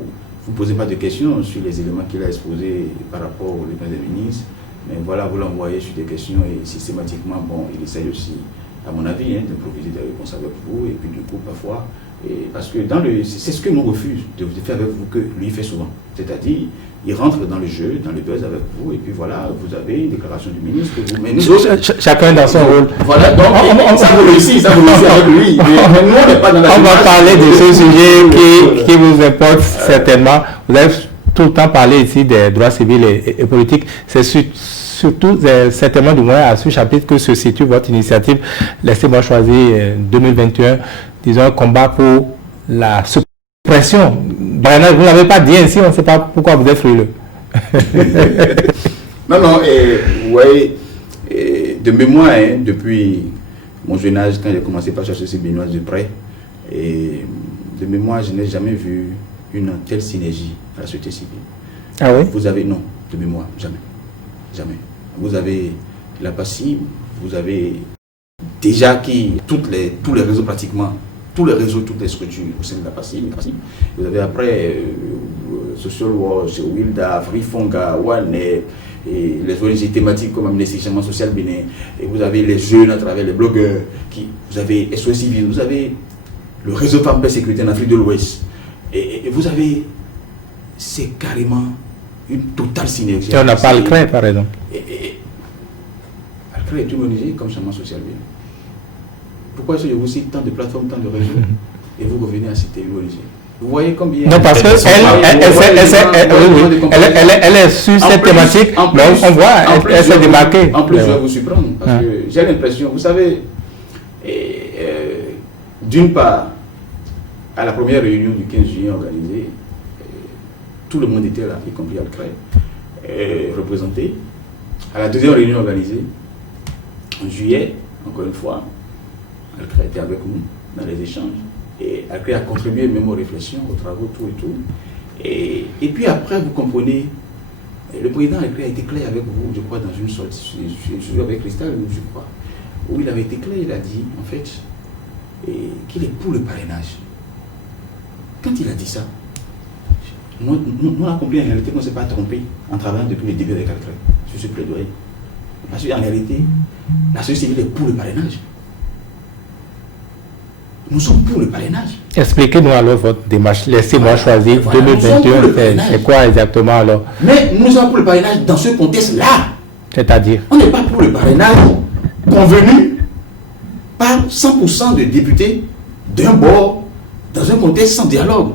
Vous ne posez pas de questions sur les éléments qu'il a exposés par rapport au Conseil des ministres, mais voilà, vous l'envoyez sur des questions, et systématiquement, bon, il essaye aussi, à mon avis, hein, d'improviser des réponses avec vous, et puis du coup, parfois... parce que c'est ce que nous refuse de faire avec vous que lui fait souvent. C'est-à-dire, il rentre dans le jeu, dans le buzz avec vous, et puis voilà, vous avez une déclaration du ministre. Mais nous autres, chacun dans son rôle. Voilà, donc ça vous réussit avec lui. Mais nous, on n'est pas dans la... On va parler de ce sujet qui vous importe certainement. Vous avez tout le temps parlé ici des droits civils et politiques. C'est surtout, certainement du moins à ce chapitre que se situe votre initiative. Laissez-moi choisir 2021. Disons, un combat pour la suppression. Bernard, vous n'avez pas dit ainsi, on ne sait pas pourquoi vous êtes frileux. Non, vous voyez, de mémoire, hein, depuis mon jeune âge, quand j'ai commencé par chercher ces Béninoises de près, et de mémoire, je n'ai jamais vu une telle synergie à la société civile. Ah oui? Vous avez, non, de mémoire, jamais. Jamais. Vous avez la passive, vous avez déjà tous les réseaux pratiquement, tous les réseaux, toutes les structures au sein de la passive. Vous avez après Social Watch, Wilda, Frifonga, Wane, et les ONG thématiques comme Amnesty Changement Social Bénin, et vous avez les jeunes à travers les blogueurs, vous avez SOS Civil, vous avez le réseau Femmes Paix Sécurité en Afrique de l'Ouest, et vous avez, c'est carrément une totale synergie. Et on n'a pas le CREI par exemple. Le CREI est une ONG comme Changement Social Bénin. Pourquoi est-ce que je vous cite tant de plateformes, tant de réseaux, et vous revenez à citer une ONG? Vous voyez combien... Non, parce qu'elle est sur cette thématique, mais on voit, elle s'est démarquée. En plus, je vais vous surprendre, parce que j'ai l'impression, vous savez, d'une part, à la première réunion du 15 juillet organisée, tout le monde était là, y compris Al-Cré, représenté. À la deuxième réunion organisée, en juillet, encore une fois, Al-Cré était avec nous dans les échanges. Et Al-Cré a contribué même aux réflexions, aux travaux, tout et tout. Et puis après, vous comprenez, le président Al-Cré a été clair avec vous, je crois, dans une sortie, je suis avec Cristal, je crois, où il avait été clair, il a dit, en fait, qu'il est pour le parrainage. Quand il a dit ça, nous avons compris en réalité qu'on ne s'est pas trompé en travaillant depuis le début avec Al-Cré sur ce plaidoyer. Parce qu'en réalité, la société civile est pour le parrainage. Nous sommes pour le parrainage. Expliquez-nous alors votre démarche. Laissez-moi choisir. Voilà, 2021, c'est quoi exactement alors? Mais nous sommes pour le parrainage dans ce contexte-là. C'est-à-dire? On n'est pas pour le parrainage convenu par 100% de députés d'un bord dans un contexte sans dialogue.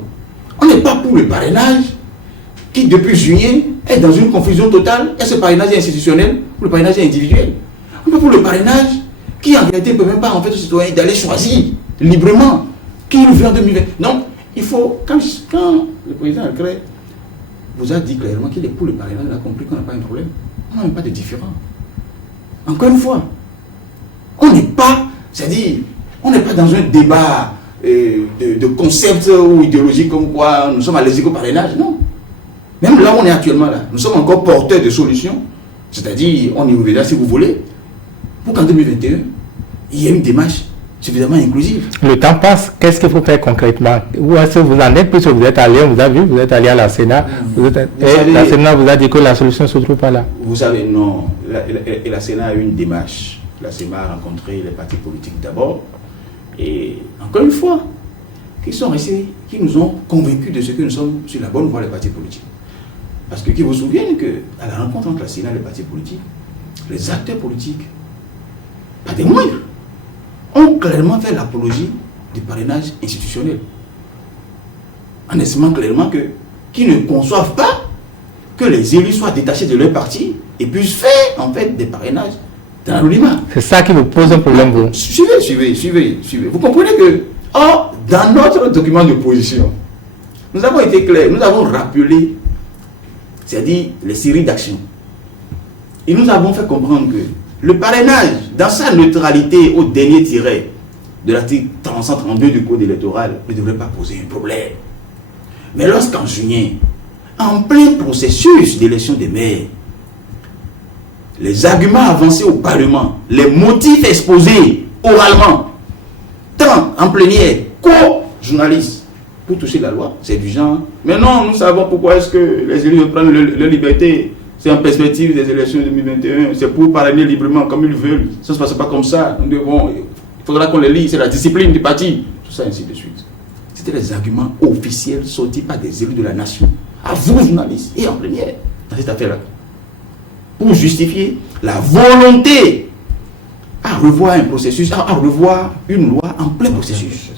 On n'est pas pour le parrainage qui, depuis juillet, est dans une confusion totale. Est-ce que le parrainage est institutionnel ou le parrainage est individuel? On n'est pas pour le parrainage qui, en réalité, ne peut même pas en fait aux citoyens d'aller choisir librement qui il veut en 2020. Donc, il faut, quand le président Al-Cré vous a dit clairement qu'il est pour le parrainage, on a compris qu'on n'a pas un problème. On n'a même pas de différent. Encore une fois, on n'est pas, c'est-à-dire, on n'est pas dans un débat de concept ou idéologique comme quoi nous sommes allergiques au parrainage, non. Même là où on est actuellement là, nous sommes encore porteurs de solutions, c'est-à-dire, on y reviendra si vous voulez, pour qu'en 2021, il y ait une démarche suffisamment inclusive. Le temps passe, qu'est-ce qu'il faut faire concrètement? Où est-ce que vous en êtes? Puisque vous êtes allé, on vous a vu, vous êtes allé à la Sénat, la Sénat vous a dit que la solution ne se trouve pas là. Vous savez, non, la Sénat a eu une démarche. La Sénat a rencontré les partis politiques d'abord, et encore une fois, qui sont restés, qui nous ont convaincus de ce que nous sommes sur la bonne voie, les partis politiques. Parce que, qui vous souviennent qu'à la rencontre entre la Sénat et les partis politiques, les acteurs politiques, pas des moindres, ont clairement fait l'apologie du parrainage institutionnel. En estimant clairement qu'ils ne conçoivent pas que les élus soient détachés de leur parti et puissent faire en fait des parrainages dans l'anonymat. C'est ça qui vous pose un problème, vous. Suivez. Vous comprenez que, dans notre document de position, nous avons été clairs, nous avons rappelé, c'est-à-dire les séries d'actions. Et nous avons fait comprendre que le parrainage, dans sa neutralité au dernier tiret de l'article 332 du Code électoral, ne devrait pas poser un problème. Mais lorsqu'en juin, en plein processus d'élection des maires, les arguments avancés au Parlement, les motifs exposés oralement, tant en plénière qu'aux journalistes, pour toucher la loi, c'est du genre. Mais non, nous savons pourquoi est-ce que les élus prennent leur liberté. C'est en perspective des élections 2021, c'est pour parrainer librement comme ils veulent. Ça ne se passe pas comme ça. Il faudra qu'on les lise, c'est la discipline du parti. Tout ça, ainsi de suite. C'était les arguments officiels sortis par des élus de la nation, à vous, journalistes, et en plénière, dans cette affaire-là, pour justifier la volonté à revoir un processus, à revoir une loi en plein processus.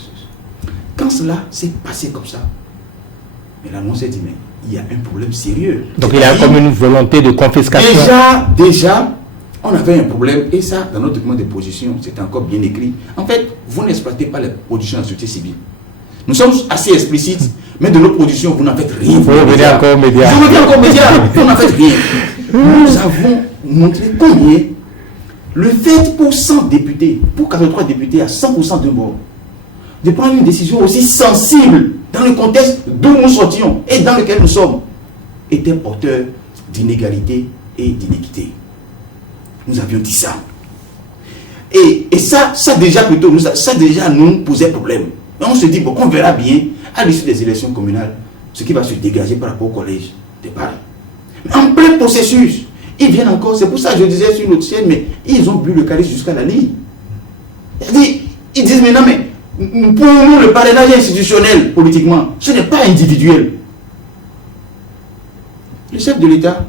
Quand cela s'est passé comme ça, mais l'annonce est dit, mais il y a un problème sérieux. Donc il y a comme une volonté de confiscation. Déjà, on avait un problème, et ça, dans notre document de position, c'est encore bien écrit. En fait, vous n'exploitez pas les productions de la société civile. Nous sommes assez explicites, mais de nos productions, vous n'en faites rien. Vous revenez encore aux médias. Vous revenez encore aux médias, vous n'en faites rien. Nous avons montré combien le fait pour 100 députés, pour 43 députés à 100% d'un bord, de prendre une décision aussi sensible dans le contexte d'où nous sortions et dans lequel nous sommes, était porteur d'inégalité et d'inéquité. Nous avions dit ça. Et ça déjà nous posait problème. Et on se dit, bon, on verra bien à l'issue des élections communales ce qui va se dégager par rapport au collège de Paris. Mais en plein processus, ils viennent encore, c'est pour ça que je disais sur notre chaîne, mais ils ont bu le calice jusqu'à la ligne. Ils disent maintenant, mais pour nous, le parrainage institutionnel, politiquement, ce n'est pas individuel. Le chef de l'État,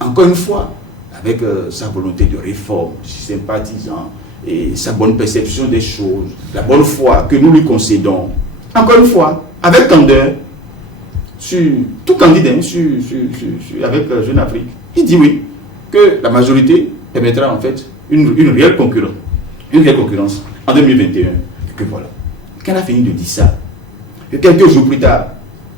encore une fois, avec sa volonté de réforme, sympathisant, et sa bonne perception des choses, la bonne foi que nous lui concédons, encore une fois, avec candeur, sur tout candidat, avec Jeune Afrique, il dit oui, que la majorité permettra en fait une réelle concurrence en 2021. Que voilà. Quand elle a fini de dire ça, et quelques jours plus tard,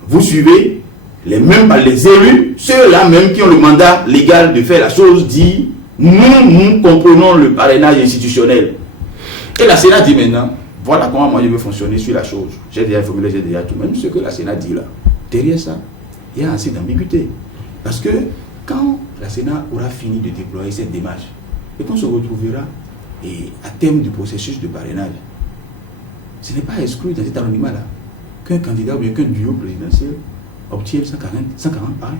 vous suivez les élus, ceux-là même qui ont le mandat légal de faire la chose, dit nous comprenons le parrainage institutionnel. Et la Sénat dit maintenant, voilà comment moi je veux fonctionner sur la chose. J'ai déjà formulé, j'ai déjà tout. Même ce que la Sénat dit là, derrière ça, il y a assez d'ambiguïté. Parce que quand la Sénat aura fini de déployer cette démarche, et qu'on se retrouvera à terme du processus de parrainage, ce n'est pas exclu dans cet anonymat-là qu'un candidat ou bien qu'un duo présidentiel obtienne 140 parrains.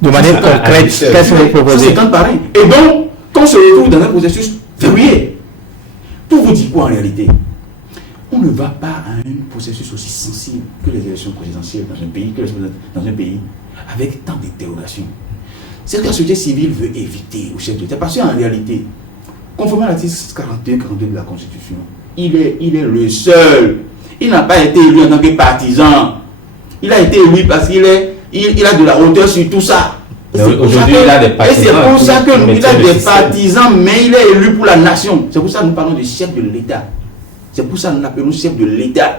De manière concrète, qu'est-ce que vous proposez? 150 parrains. Et donc, quand on se retrouve dans un processus verrouillé, pour vous dire quoi en réalité? On ne va pas à un processus aussi sensible que les élections présidentielles dans un pays, avec tant d'interrogations. C'est ce que la société civile veut éviter au chef de l'État. Parce qu'en réalité, conformément à l'article 41-42 de la Constitution, il est le seul. Il n'a pas été élu en tant que partisan. Il a été élu parce qu'il a de la hauteur sur tout ça. Aujourd'hui, il a des partisans. Et c'est pour ça qu'il a des partisans, mais il est élu pour la nation. C'est pour ça que nous parlons de chef de l'État. C'est pour ça que nous l'appelons chef de l'État.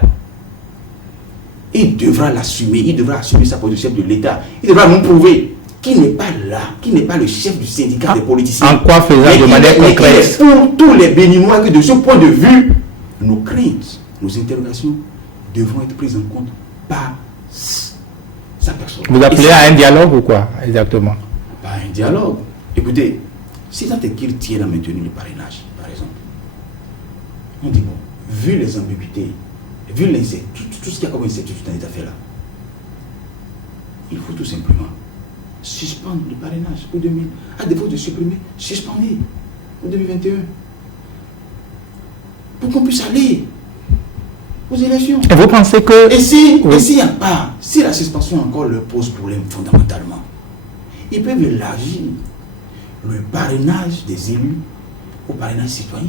Il devra l'assumer. Il devra assumer sa position de chef de l'État. Il devra nous prouver qu'il n'est pas là, qu'il n'est pas le chef du syndicat des politiciens. En quoi faisant de manière concrète? Pour tous les Béninois, que de ce point de vue, nos craintes, nos interrogations devront être prises en compte par sa personne. Vous appelez à un dialogue ou quoi exactement? Pas un dialogue. Écoutez, si tant est qu'il tient à maintenir le parrainage, par exemple, on dit bon, vu les ambiguïtés, vu tout ce qu'il y a comme incertitude dans cette affaire-là, il faut tout simplement suspendre le parrainage pour 2000. À défaut de supprimer, suspendez pour 2021. Pour qu'on puisse aller aux élections. Et vous pensez que... Et s'il n'y a pas, si la suspension encore leur pose problème fondamentalement, ils peuvent élargir le parrainage des élus au parrainage citoyen.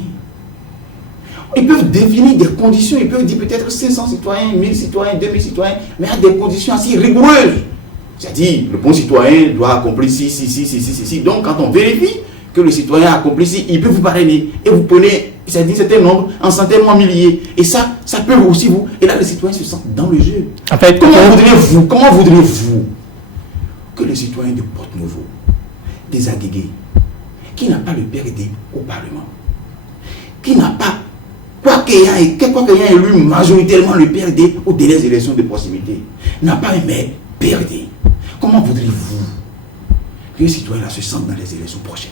Ils peuvent définir des conditions, ils peuvent dire peut-être 500 citoyens, 1000 citoyens, 2000 citoyens, mais à des conditions assez rigoureuses. C'est-à-dire, le bon citoyen doit accomplir ci. Donc, quand on vérifie que le citoyen a accompli ci, il peut vous parrainer. Et vous prenez, c'est-à-dire un certain nombre, en centaines, en milliers. Et ça peut aussi vous. Et là, les citoyens se sentent dans le jeu. En fait, comment voudriez-vous que les citoyens de Porte-Nouveau, des Aguégués, qui n'a pas le PRD au Parlement, qui n'a pas, quoi qu'il y ait élu majoritairement le PRD aux dernières élections de proximité, n'a pas un maire PRD, comment voudriez-vous que les citoyens se sentent dans les élections prochaines?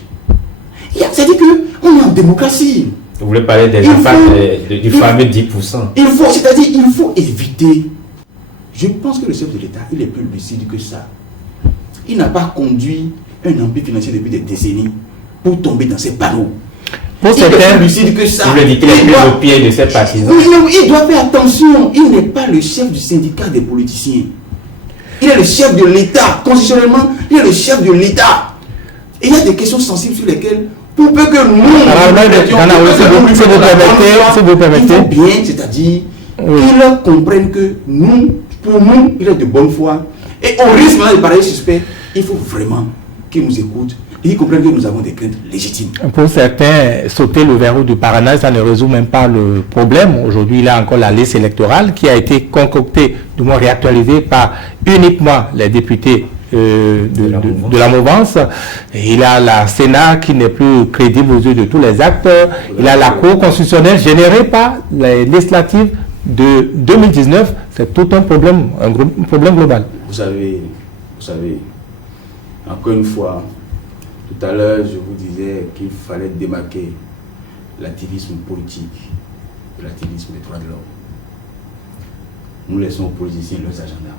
C'est-à-dire qu'on est en démocratie. Vous voulez parler des impacts du fameux 10%? C'est-à-dire il faut éviter. Je pense que le chef de l'État, il est plus lucide que ça. Il n'a pas conduit un empire financier depuis des décennies pour tomber dans ces panneaux. Il est plus lucide que ça. Vous le dites, il est plus au pied de ses partisans. Il doit faire attention. Il n'est pas le chef du syndicat des politiciens. Il est le chef de l'État. Constitutionnellement, il est le chef de l'État. Et il y a des questions sensibles sur lesquelles, pour peu que nous, si vous permettez, il faut bien, c'est-à-dire qu'ils comprennent que pour nous, il est de bonne foi. Et au risque de pareil suspect, il faut vraiment qu'ils nous écoutent et qu'ils comprennent que nous avons des craintes légitimes. Pour certains, sauter le verrou du parrainage, ça ne résout même pas le problème. Aujourd'hui, il y a encore la liste électorale qui a été concoctée, du moins réactualisée par uniquement les députés de la mouvance. Et il a la Sénat qui n'est plus crédible aux yeux de tous les acteurs. Il a la Cour constitutionnelle générée par les législatives de 2019. C'est tout un problème global. Vous savez, encore une fois, tout à l'heure, je vous disais qu'il fallait démarquer l'activisme politique de l'activisme des droits de l'homme. Nous laissons aux politiciens leurs agendas.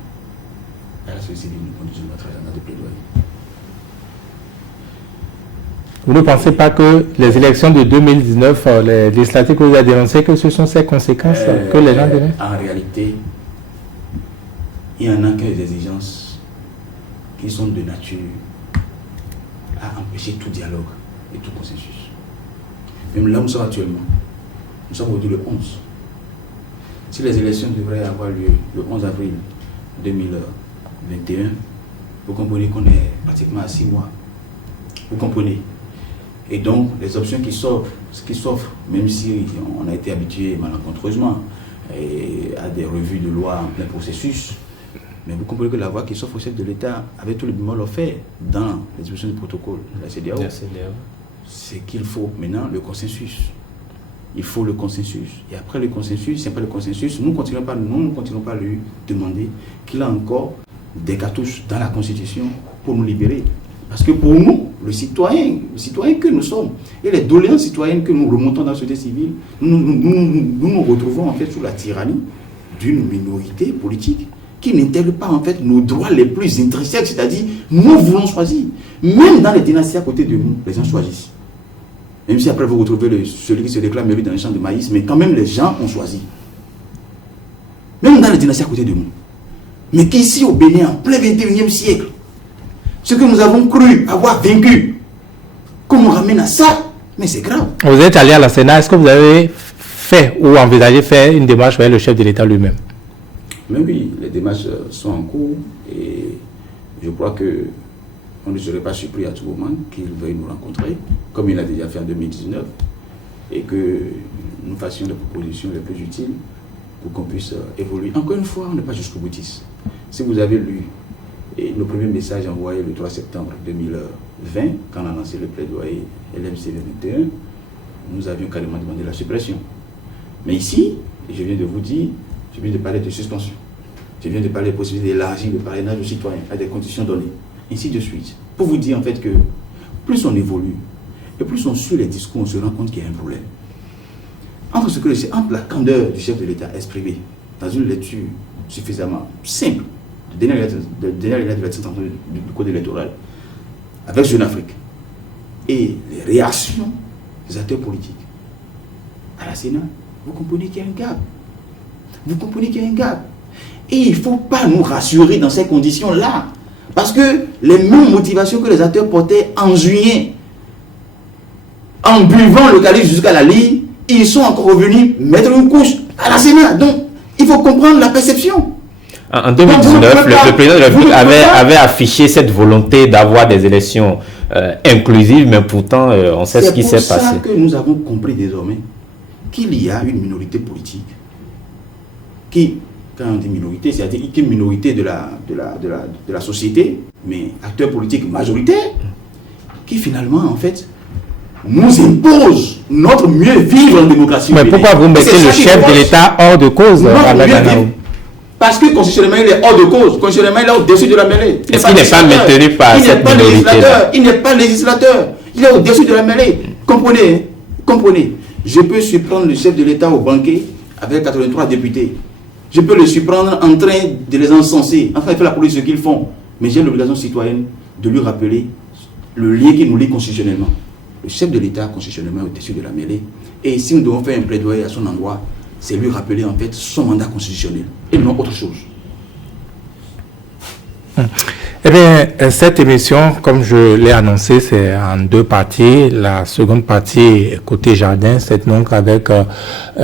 à la société civile, nous conduisons notre agenda de plaidoyer. Vous ne pensez pas que les élections de 2019, les législatives que vous avez dénoncées, que ce sont ces conséquences que les gens dénoncent? En réalité, il y en a que des exigences qui sont de nature à empêcher tout dialogue et tout consensus. Même là où nous sommes actuellement, nous sommes aujourd'hui le 11. Si les élections devraient avoir lieu le 11 avril 2021, vous comprenez qu'on est pratiquement à 6 mois. Vous comprenez? Et donc, les options qui s'offrent, même si on a été habitué malencontreusement à des revues de loi en plein processus, mais vous comprenez que la voie qui s'offre au chef de l'État, avec tous les bémols offerts dans l'exécution du protocole de la CEDEAO, c'est qu'il faut maintenant le consensus. Il faut le consensus. Et après le consensus, si ce n'est pas le consensus, nous ne continuons pas à lui demander qu'il a encore des cartouches dans la Constitution pour nous libérer. Parce que pour nous, le citoyen que nous sommes, et les doléances citoyennes que nous remontons dans la société civile, nous retrouvons en fait sous la tyrannie d'une minorité politique qui n'intègre pas en fait nos droits les plus intrinsèques, c'est-à-dire nous voulons choisir. Même dans les dynasties à côté de nous, les gens choisissent. Même si après vous retrouvez celui qui se déclare élu dans les champs de maïs, mais quand même les gens ont choisi. Même dans les dynasties à côté de nous. Mais qu'ici au Bénin, en plein 21e siècle, ce que nous avons cru avoir vaincu, qu'on nous ramène à ça, mais c'est grave. Vous êtes allé à la Sénat, est-ce que vous avez fait ou envisagé faire une démarche vers le chef de l'État lui-même? Mais oui, les démarches sont en cours et je crois que on ne serait pas surpris à tout moment qu'il veuille nous rencontrer, comme il l'a déjà fait en 2019, et que nous fassions les propositions les plus utiles pour qu'on puisse évoluer. Encore une fois, on n'est pas jusqu'au boutiste. Si vous avez lu nos premiers messages envoyés le 3 septembre 2020, quand on a lancé le plaidoyer LMC 21, nous avions carrément demandé la suppression. Mais ici, je viens de vous dire, je viens de parler de suspension. Je viens de parler de possibilité d'élargir le parrainage aux citoyens à des conditions données. Ainsi de suite. Pour vous dire en fait que plus on évolue et plus on suit les discours, on se rend compte qu'il y a un problème. Entre la candeur du chef de l'État exprimée dans une lecture suffisamment simple de dernière lettre de la du code électoral avec Jeune Afrique et les réactions des acteurs politiques à la Sénat, vous comprenez qu'il y a un gap. Vous comprenez qu'il y a un gap. Et il ne faut pas nous rassurer dans ces conditions-là. Parce que les mêmes motivations que les acteurs portaient en juillet, en buvant le calice jusqu'à la lie, ils sont encore revenus mettre une couche à la Sénat. Donc, il faut comprendre la perception. En 2019, le président de la République avait affiché cette volonté d'avoir des élections inclusives, mais pourtant, on sait ce qui s'est passé. C'est pour ça que nous avons compris désormais qu'il y a une minorité politique qui, quand on dit minorité, c'est-à-dire une minorité de la société, mais acteurs politiques majoritaires, qui finalement, en fait, nous impose notre mieux vivre en démocratie. Mais pourquoi vous mettez le chef de l'État hors de cause? Parce que constitutionnellement, il est hors de cause. Constitutionnellement, il est au-dessus de la mêlée. Est-ce qu'il n'est pas maintenu par cette minorité-là? Il n'est pas législateur. Il est au-dessus de la mêlée. Comprenez. Je peux surprendre le chef de l'État au banquet avec 83 députés. Je peux le surprendre en train de les encenser, en train de faire la police ce qu'ils font. Mais j'ai l'obligation citoyenne de lui rappeler le lien qui nous lie constitutionnellement. Le chef de l'État, constitutionnellement, est au-dessus de la mêlée. Et si nous devons faire un plaidoyer à son endroit, c'est lui rappeler en fait son mandat constitutionnel et non autre chose. Eh bien, cette émission, comme je l'ai annoncé, c'est en 2 parties. La seconde partie, côté jardin, c'est donc avec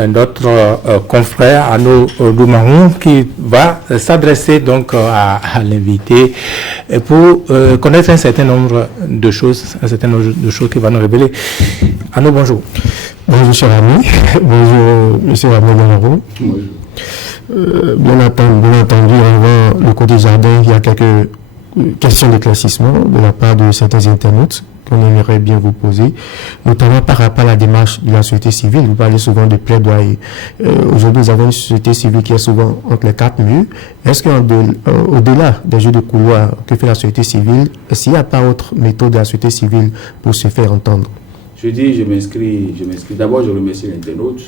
notre confrère Arnaud Doumarou qui va s'adresser donc à l'invité pour connaître un certain nombre de choses qu'il va nous révéler. Arnaud, bonjour. Bonjour, cher ami. Bonjour, monsieur Arnaud Doumarou. Bien entendu, avant le côté jardin, il y a quelques questions d'éclaircissement de la part de certains internautes qu'on aimerait bien vous poser, notamment par rapport à la démarche de la société civile. Vous parlez souvent de plaidoyer. Aujourd'hui, nous avons une société civile qui est souvent entre les 4 murs. Est-ce qu'au-delà des jeux de couloir que fait la société civile, s'il n'y a pas autre méthode de la société civile pour se faire entendre? Je m'inscris. D'abord, je remercie l'internaute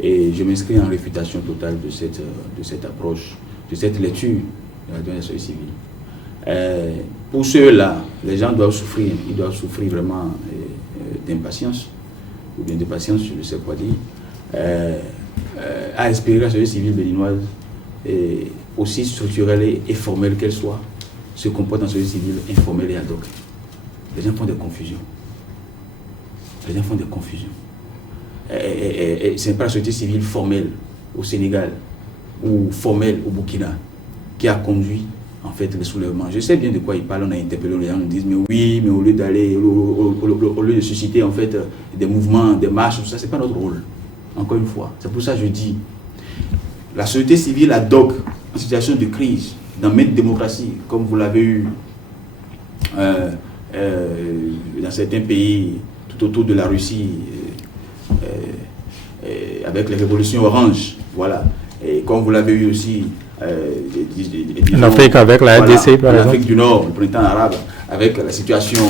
et je m'inscris en réfutation totale de cette approche, de cette lecture de la société civile. Pour ceux-là, les gens doivent souffrir, ils doivent souffrir vraiment d'impatience, ou bien de patience, je ne sais quoi dire, à espérer que la société civile béninoise, aussi structurelle et formelle qu'elle soit, se comporte en société civile informelle et ad hoc. Les gens font des confusions. Les gens font des confusions. Ce n'est pas la société civile formelle au Sénégal ou formelle au Burkina qui a conduit en fait le soulèvement. Je sais bien de quoi ils parlent, on a interpellé les gens, on nous dit mais oui, mais au lieu d'aller, au lieu de susciter en fait des mouvements, des marches, tout ça, c'est pas notre rôle. Encore une fois, c'est pour ça que je dis, la société civile ad hoc en situation de crise, dans maintes démocraties, comme vous l'avez eu dans certains pays tout autour de la Russie, avec les révolutions oranges, voilà, et comme vous l'avez eu aussi en Afrique avec la RDC, par exemple. En Afrique du Nord, le printemps arabe, avec la situation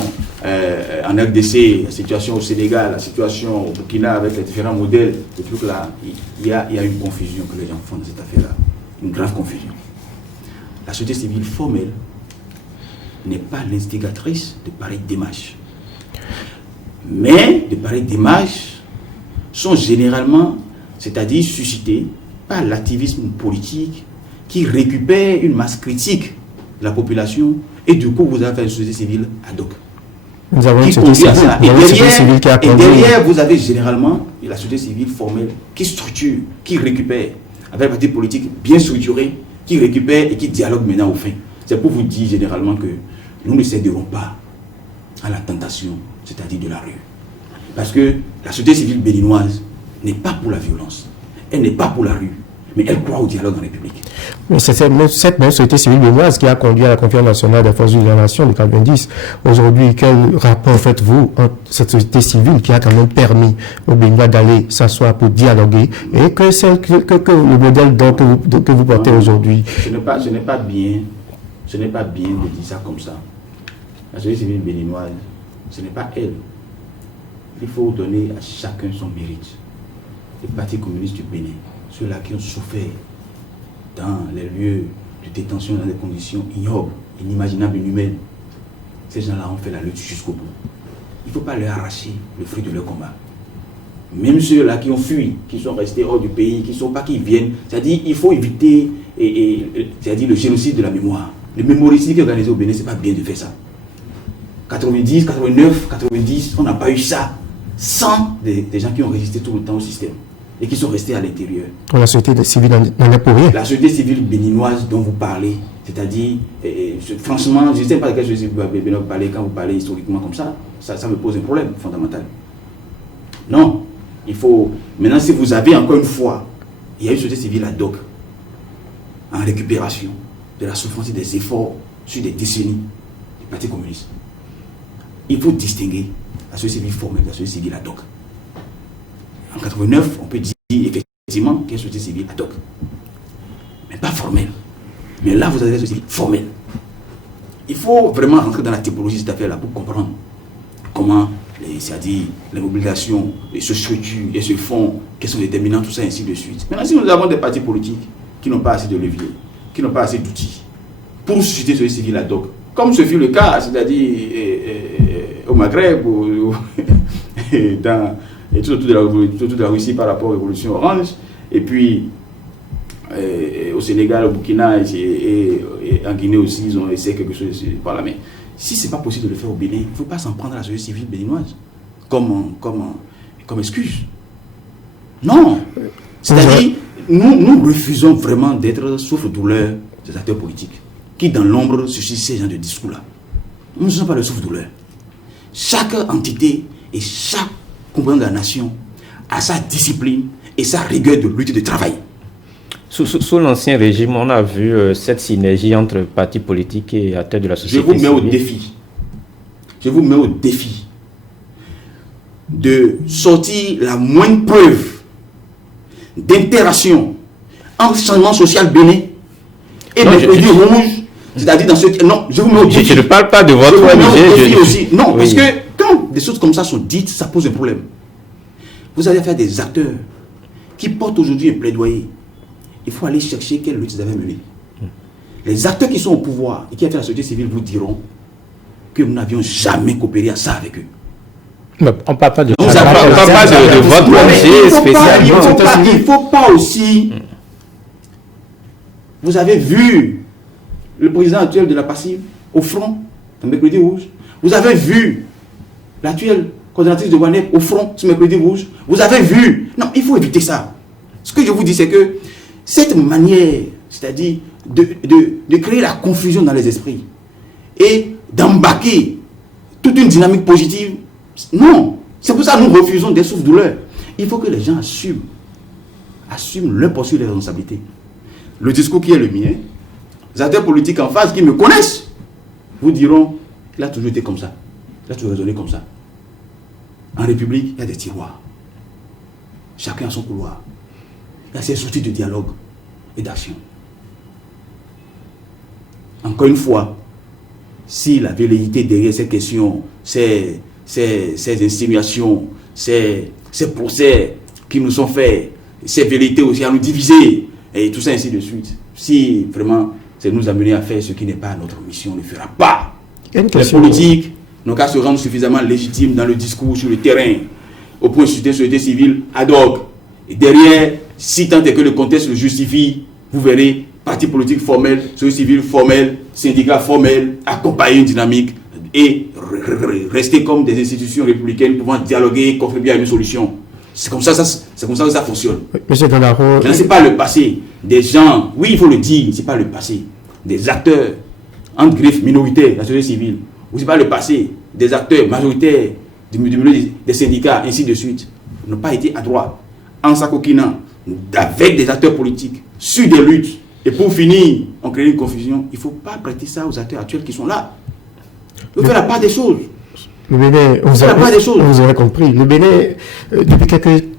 en RDC, la situation au Sénégal, la situation au Burkina, avec les différents modèles, des trucs là, il y a une confusion que les gens font dans cette affaire-là, une grave confusion. La société civile formelle n'est pas l'instigatrice de pareilles démarches. Mais de pareilles démarches sont généralement, c'est-à-dire suscitées par l'activisme politique qui récupère une masse critique de la population et du coup vous avez une société civile ad hoc. Nous avons une société civile qui a conduit. Et derrière vous avez généralement la société civile formelle qui structure, qui récupère, avec un parti politique bien structuré, qui récupère et qui dialogue maintenant au fin. C'est pour vous dire généralement que nous ne céderons pas à la tentation, c'est-à-dire de la rue. Parce que la société civile béninoise n'est pas pour la violence, elle n'est pas pour la rue, mais elle croit au dialogue en République. Mais c'est cette même société civile béninoise qui a conduit à la conférence nationale des forces de la nation de 90. Aujourd'hui, quel rapport faites-vous entre cette société civile qui a quand même permis aux Béninois d'aller s'asseoir pour dialoguer et que le modèle que vous portez aujourd'hui? Ce n'est pas bien de dire ça comme ça. La société civile béninoise, ce n'est pas elle. Il faut donner à chacun son mérite. Les partis communistes du Bénin, ceux-là qui ont souffert dans les lieux de détention dans des conditions ignobles, inimaginables, inhumaines, ces gens-là ont fait la lutte jusqu'au bout. Il ne faut pas leur arracher le fruit de leur combat. Même ceux-là qui ont fui, qui sont restés hors du pays, qui ne sont pas qui viennent, c'est-à-dire il faut éviter c'est-à-dire le génocide de la mémoire. Le mémoricisme qui est organisé au Bénin, ce n'est pas bien de faire ça. 90, 89, 90, on n'a pas eu ça sans des gens qui ont résisté tout le temps au système et qui sont restés à l'intérieur. La société civile n'en est pour rien. La société civile béninoise dont vous parlez, c'est-à-dire, franchement, je ne sais pas de quelle société vous parlez quand vous parlez historiquement comme ça, ça me pose un problème fondamental. Non, il faut... Maintenant, si vous avez encore une fois, il y a une société civile ad hoc, en récupération de la souffrance et des efforts sur des décennies du Parti communiste. Il faut distinguer la société civile formelle de la société civile ad hoc. En 89, on peut dire effectivement qu'il y a une société civile ad hoc, mais pas formelle. Mais là, vous avez la société civile formelle. Il faut vraiment rentrer dans la typologie de cette affaire-là pour comprendre comment, c'est-à-dire les mobilisations se structurent et se font, quels sont les déterminants, tout ça, ainsi de suite. Maintenant, si nous avons des partis politiques qui n'ont pas assez de levier, qui n'ont pas assez d'outils pour susciter ce civil ad hoc, comme ce fut le cas, c'est-à-dire au Maghreb, et tout autour de la Russie par rapport aux révolutions orange, et puis au Sénégal, au Burkina et en Guinée aussi, ils ont essayé quelque chose par la main. Si ce n'est pas possible de le faire au Bénin, il ne faut pas s'en prendre à la société civile béninoise comme excuse. Non. C'est-à-dire, nous refusons vraiment d'être souffre-douleur des acteurs politiques qui, dans l'ombre, suscitent ces gens de discours-là. Nous ne sommes pas le souffre-douleur. Chaque entité et chaque composant de la nation a sa discipline et sa rigueur de lutte et de travail. Sous l'ancien régime, on a vu cette synergie entre partis politiques et acteurs de la société civile. Je vous mets au défi de sortir la moindre preuve d'interaction entre le changement social bénin et les produits rouges, c'est-à-dire dans ce... Non, je vous mets au défi. Je ne parle pas de votre ONG. Aussi. Non, oui. Parce que quand des choses comme ça sont dites, ça pose un problème. Vous allez faire des acteurs qui portent aujourd'hui un plaidoyer. Il faut aller chercher quelle lutte ils avaient menée. Les acteurs qui sont au pouvoir et qui ont fait la société civile vous diront que nous n'avions jamais coopéré à ça avec eux. Mais on ne parle pas de on parle pas de votre projet spécial. Il ne faut pas aussi... Vous avez vu le président actuel de la passive au front, le mercredi rouge. Vous avez vu l'actuelle coordonnatrice de WANEP au front, ce mercredi rouge. Vous avez vu. Non, il faut éviter ça. Ce que je vous dis, c'est que cette manière, c'est-à-dire de créer la confusion dans les esprits et d'embarquer toute une dynamique positive, non. C'est pour ça que nous refusons des souffres-douleurs. Il faut que les gens assument leur posture de responsabilité. Le discours qui est le mien, les acteurs politiques en face qui me connaissent vous diront qu'il a toujours été comme ça. Il a toujours raisonné comme ça. En République, il y a des tiroirs. Chacun a son couloir. Il y a ses outils de dialogue et d'action. Encore une fois, si la velléité derrière ces questions, ces insinuations, ces procès qui nous sont faits, ces velléités aussi à nous diviser, et tout ça ainsi de suite. Si vraiment c'est nous amener à faire ce qui n'est pas notre mission, on ne fera pas. Les politiques n'ont qu'à se rendre suffisamment légitimes dans le discours sur le terrain, au point de susciter société civile ad hoc. Et derrière, si tant est que le contexte le justifie, vous verrez partis politiques formels, société civile formelle, syndicats formels, accompagner une dynamique et rester comme des institutions républicaines pouvant dialoguer et contribuer à une solution. C'est comme ça que ça fonctionne. Monsieur Danaro, ce n'est pas le passé. Des gens, oui, il faut le dire, ce n'est pas le passé. Des acteurs, entre griffes, minoritaires, la société civile. Ou ce n'est pas le passé. Des acteurs majoritaires, du milieu des syndicats, ainsi de suite, n'ont pas été adroits. En s'acoquinant avec des acteurs politiques, sur des luttes. Et pour finir, on crée une confusion. Il ne faut pas prêter ça aux acteurs actuels qui sont là. Il faut faire la part des choses. Le Bénin, vous avez compris, le Bénin, depuis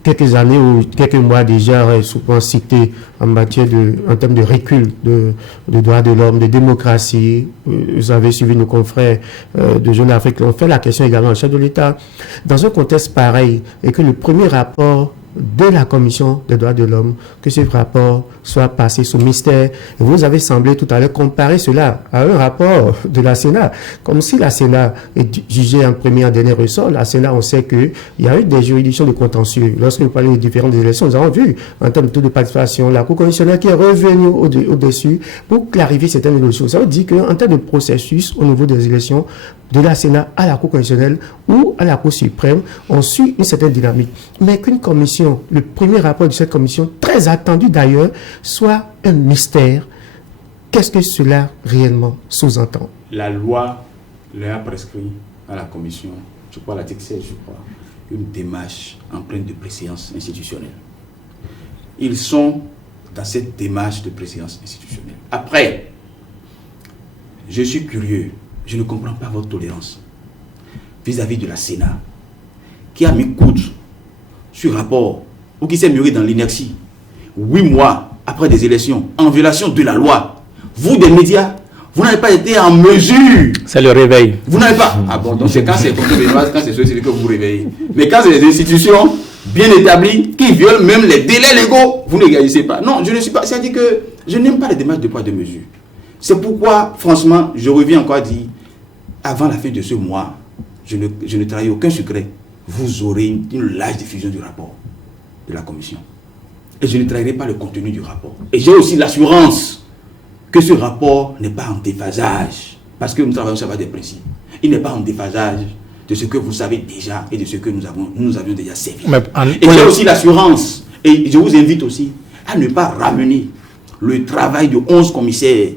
quelques années ou quelques mois déjà, est souvent cité en termes de recul de droits de l'homme, de démocratie. Vous avez suivi nos confrères de Jeune Afrique qui ont fait la question également au chef de l'État. Dans un contexte pareil, et que le premier rapport de la Commission des droits de l'homme, que ce rapport soit passé sous mystère. Et vous avez semblé tout à l'heure comparer cela à un rapport de la Sénat, comme si la Sénat est jugée en premier, en dernier ressort. La Sénat, on sait qu'il y a eu des juridictions de contentieux. Lorsque nous parlons des différentes élections, nous avons vu, en termes de taux de participation, la Cour constitutionnelle qui est revenue au-dessus pour clarifier certaines choses. Ça veut dire qu'en termes de processus au niveau des élections, de la Sénat à la Cour constitutionnelle ou à la Cour suprême, on suit une certaine dynamique. Mais qu'une commission, le premier rapport de cette commission, très attendu d'ailleurs, soit un mystère, qu'est-ce que cela réellement sous-entend? La loi leur a prescrit à la commission, je crois l'article 16, une démarche empreinte de préséance institutionnelle. Ils sont dans cette démarche de préséance institutionnelle. Après, je suis curieux. Je ne comprends pas votre tolérance vis-à-vis de la Sénat, qui a mis coude sur rapport, ou qui s'est muré dans l'inertie, 8 mois après des élections, en violation de la loi. Vous, des médias, vous n'avez pas été en mesure. C'est le réveil. Vous n'avez pas. Ah bon, donc c'est quand c'est contre Benoît, quand c'est celui que vous vous réveillez. Mais quand c'est des institutions bien établies, qui violent même les délais légaux, vous ne réagissez pas. Non, je ne suis pas. C'est-à-dire que je n'aime pas les démarches de poids de mesure. C'est pourquoi, franchement, je reviens encore à dire, avant la fin de ce mois, je ne trahis aucun secret. Vous aurez une large diffusion du rapport de la commission. Et je ne trahirai pas le contenu du rapport. Et j'ai aussi l'assurance que ce rapport n'est pas en déphasage. Parce que nous travaillons sur des principes. Il n'est pas en déphasage de ce que vous savez déjà et de ce que nous avions déjà servi. Et j'ai aussi l'assurance, et je vous invite aussi à ne pas ramener le travail de 11 commissaires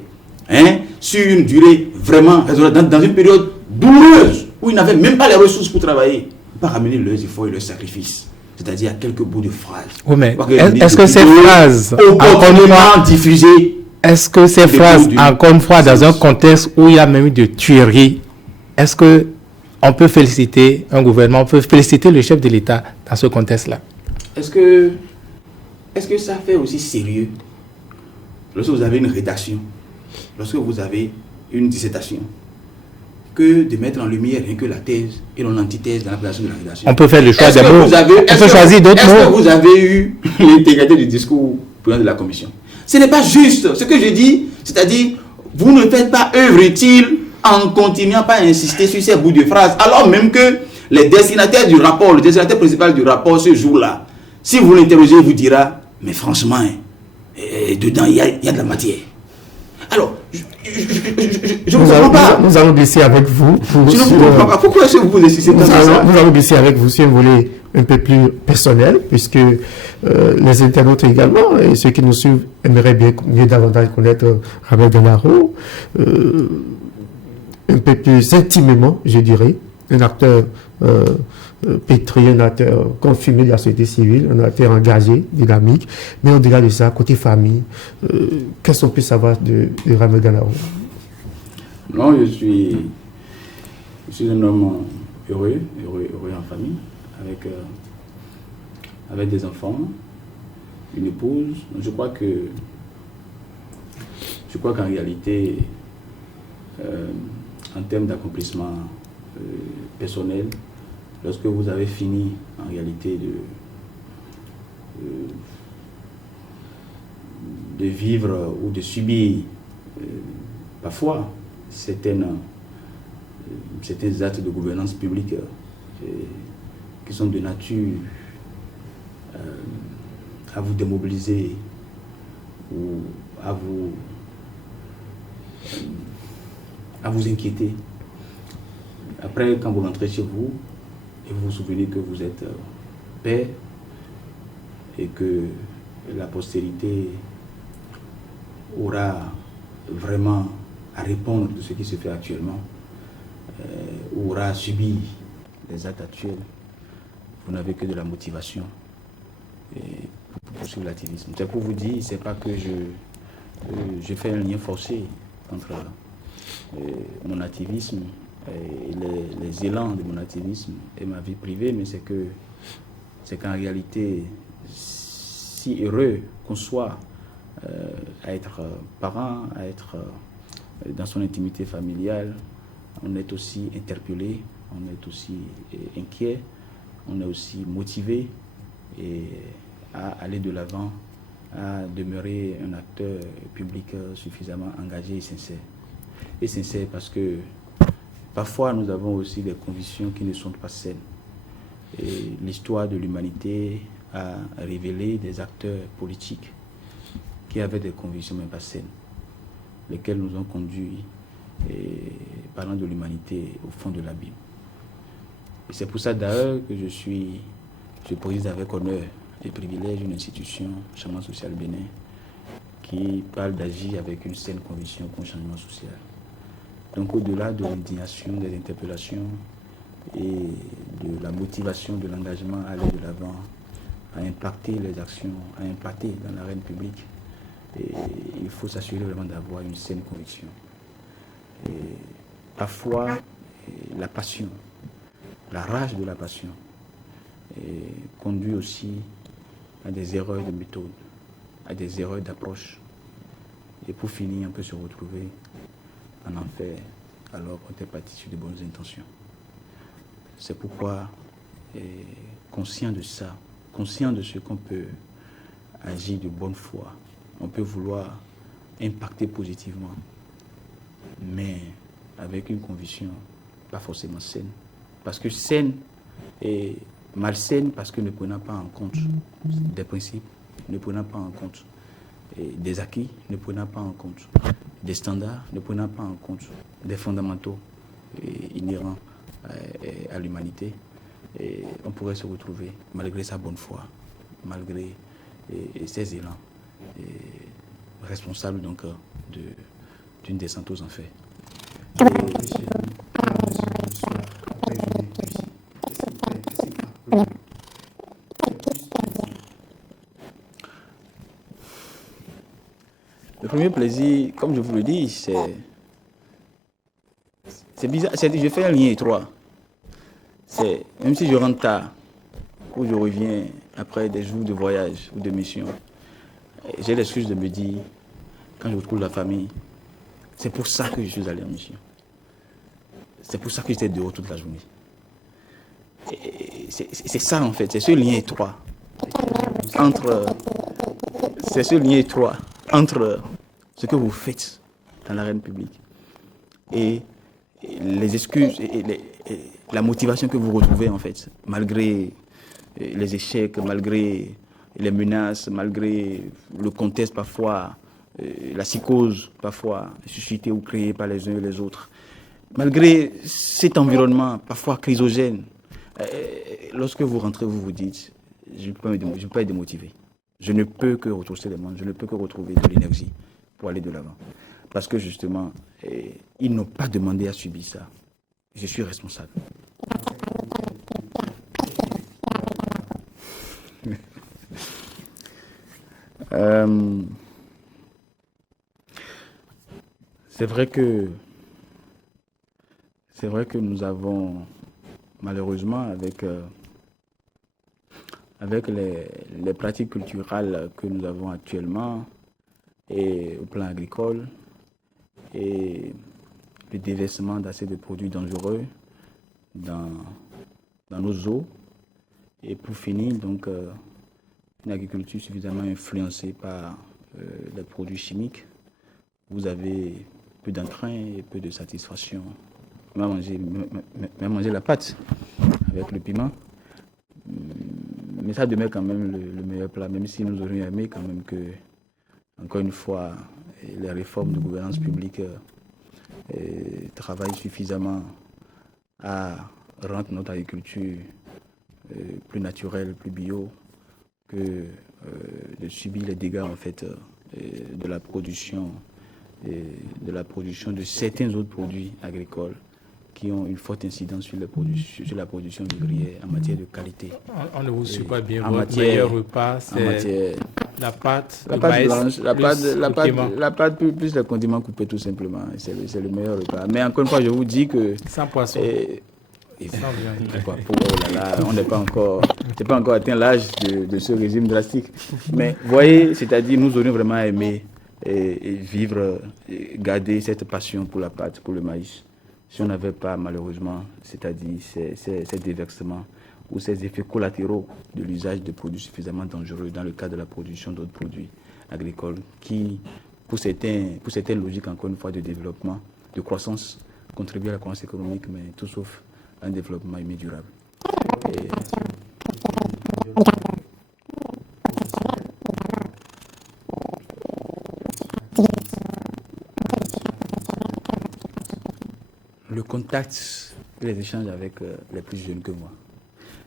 sur une durée vraiment raisonnable, dans une période douloureuse, où ils n'avaient même pas les ressources pour travailler, pas ramener leurs efforts et leurs sacrifices. C'est-à-dire à quelques bouts de phrases. Oui, mais est-ce que ces phrases, encore une fois, dans un contexte où il y a même eu de tueries, est-ce que on peut féliciter un gouvernement, on peut féliciter le chef de l'État dans ce contexte-là? Est-ce que ça fait aussi sérieux lorsque vous avez une rédaction, lorsque vous avez une dissertation, que de mettre en lumière rien que la thèse et non l'antithèse dans la présentation de la rédaction? On peut faire le choix des mots. On peut choisir d'autres mots. Est-ce que vous avez eu l'intégralité du discours de la commission? Ce n'est pas juste. Ce que je dis, c'est-à-dire, vous ne faites pas œuvre utile en continuant pas à insister sur ces bouts de phrases, alors même que les destinataires du rapport, le destinataire principal du rapport ce jour-là, si vous l'interrogez, il vous dira, mais franchement, dedans, il y a de la matière. Alors, je ne comprends pas. Nous allons baisser avec vous. Je ne comprends pas. Pourquoi est-ce que vous insistez comme ça? Nous allons baisser avec vous sur un volet un peu plus personnel, puisque les internautes également, et ceux qui nous suivent, aimeraient bien mieux davantage connaître Ramel Ganaro, un peu plus intimement, je dirais, un acteur pétri, un acteur confirmé de la société civile, un acteur engagé, dynamique, mais au-delà de ça, côté famille, qu'est-ce qu'on peut savoir de Ramel Ganaro? Non, je suis un homme heureux en famille, avec des enfants, une épouse. Je crois qu'en réalité, en termes d'accomplissement personnel, lorsque vous avez fini en réalité de vivre ou de subir parfois certains actes de gouvernance publique qui sont de nature à vous démobiliser ou à vous inquiéter. Après, quand vous rentrez chez vous et vous vous souvenez que vous êtes père et que la postérité aura vraiment à répondre de ce qui se fait actuellement, aura subi les actes actuels, vous n'avez que de la motivation pour poursuivre l'activisme. C'est pour vous dire, c'est pas que je fais un lien forcé entre mon activisme et les élans de mon activisme et ma vie privée, mais c'est qu'en réalité, si heureux qu'on soit à être parent, à être dans son intimité familiale, on est aussi interpellé, on est aussi inquiet, on est aussi motivé et à aller de l'avant, à demeurer un acteur public suffisamment engagé et sincère. Et sincère parce que parfois nous avons aussi des convictions qui ne sont pas saines. Et l'histoire de l'humanité a révélé des acteurs politiques qui avaient des convictions même pas saines, lesquels nous ont conduits, parlant de l'humanité, au fond de l'abîme. Et c'est pour ça d'ailleurs que je préside avec honneur et privilège une institution, Changement Social Bénin, qui parle d'agir avec une saine conviction pour un changement social. Donc au-delà de l'indignation, des interpellations et de la motivation, de l'engagement à aller de l'avant, à impacter les actions, à impacter dans l'arène publique, et il faut s'assurer vraiment d'avoir une saine conviction. Et parfois, la passion, la rage de la passion, conduit aussi à des erreurs de méthode, à des erreurs d'approche. Et pour finir, on peut se retrouver en enfer alors qu'on était parti sur de bonnes intentions. C'est pourquoi, conscient de ça, conscient de ce qu'on peut agir de bonne foi, on peut vouloir impacter positivement, mais avec une conviction pas forcément saine. Parce que saine et malsaine parce que ne prenant pas en compte des principes, ne prenant pas en compte des acquis, ne prenant pas en compte des standards, ne prenant pas en compte des fondamentaux inhérents à l'humanité. Et on pourrait se retrouver, malgré sa bonne foi, malgré ses élans, responsable donc d'une descente aux enfers. Le premier plaisir, comme je vous le dis, c'est bizarre. Je fais un lien étroit. Même si je rentre tard, ou je reviens après des jours de voyage ou de mission, j'ai l'excuse de me dire, quand je retrouve la famille, c'est pour ça que je suis allé en mission. C'est pour ça que j'étais dehors toute la journée. C'est ça en fait, c'est ce lien étroit entre ce que vous faites dans l'arène publique. Et les excuses et la motivation que vous retrouvez en fait, malgré les échecs, malgré les menaces, malgré le contexte parfois, la psychose parfois suscitée ou créée par les uns et les autres, malgré cet environnement parfois chrysogène, lorsque vous rentrez, vous vous dites, je ne peux pas être démotivé. Je ne peux que retrousser les manches, je ne peux que retrouver de l'énergie pour aller de l'avant. Parce que justement, ils n'ont pas demandé à subir ça. Je suis responsable. C'est vrai que nous avons malheureusement avec les pratiques culturelles que nous avons actuellement et au plan agricole et le déversement d'assez de produits dangereux dans nos eaux et pour finir donc une agriculture suffisamment influencée par les produits chimiques. Vous avez peu d'entrain et peu de satisfaction. Même manger la pâte avec le piment. Mais ça demeure quand même le meilleur plat, même si nous aurions aimé quand même que, encore une fois, les réformes de gouvernance publique travaillent suffisamment à rendre notre agriculture plus naturelle, plus bio, que de subir les dégâts en fait de la production de certains autres produits agricoles qui ont une forte incidence sur la production vivrière en matière de qualité. On ne vous suit pas bien. Votre meilleur repas, c'est la pâte, la pâte blanche, la pâte plus les condiments coupés tout simplement. C'est le meilleur repas. Mais encore une fois, je vous dis que... Sans poisson. On n'est pas encore atteint l'âge de ce régime drastique. Mais voyez, c'est-à-dire nous aurions vraiment aimé vivre, garder cette passion pour la pâte, pour le maïs. Si on n'avait pas malheureusement, c'est-à-dire ces déversements ou ces effets collatéraux de l'usage de produits suffisamment dangereux dans le cadre de la production d'autres produits agricoles qui, pour certaines logiques encore une fois de développement, de croissance, contribuent à la croissance économique, mais tout sauf un développement humain durable. Le contact et les échanges avec les plus jeunes que moi.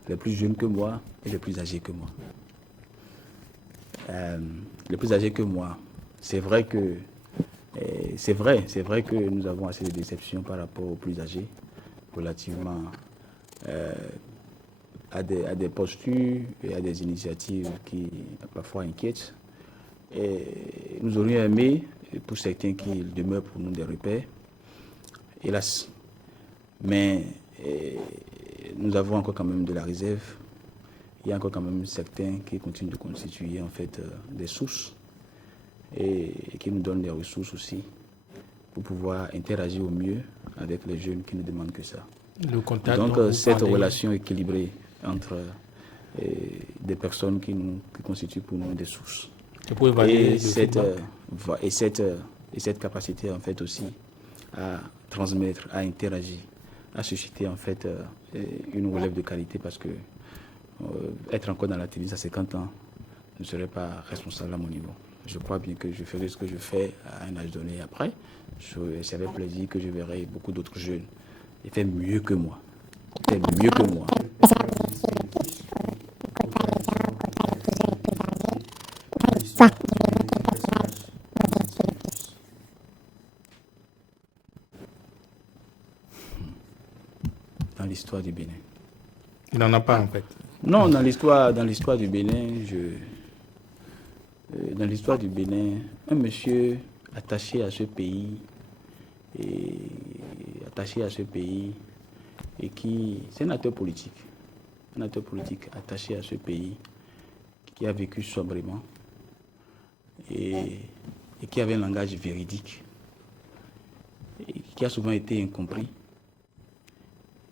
Les plus jeunes que moi et les plus âgés que moi. Les plus âgés que moi, c'est vrai que nous avons assez de déceptions par rapport aux plus âgés relativement à des postures et à des initiatives qui parfois inquiètent. Et nous aurions aimé, pour certains qui demeurent pour nous des repères, hélas. Mais nous avons encore quand même de la réserve. Il y a encore quand même certains qui continuent de constituer en fait des sources et qui nous donnent des ressources aussi pour pouvoir interagir au mieux avec les jeunes qui ne demandent que ça. Donc cette relation équilibrée entre des personnes qui constituent pour nous des sources et cette capacité en fait aussi à transmettre, à interagir, à susciter en fait une relève de qualité parce que être encore dans la télé à 50 ans ne serait pas responsable à mon niveau. Je crois bien que je ferai ce que je fais à un âge donné. Après, c'est avec plaisir que je verrai beaucoup d'autres jeunes et faire mieux que moi. Dans l'histoire du Bénin. Il n'en a pas en fait. Non, dans l'histoire du Bénin, dans l'histoire du Bénin, un monsieur attaché à ce pays et qui, c'est un acteur politique attaché à ce pays qui a vécu sobrement et qui avait un langage véridique et qui a souvent été incompris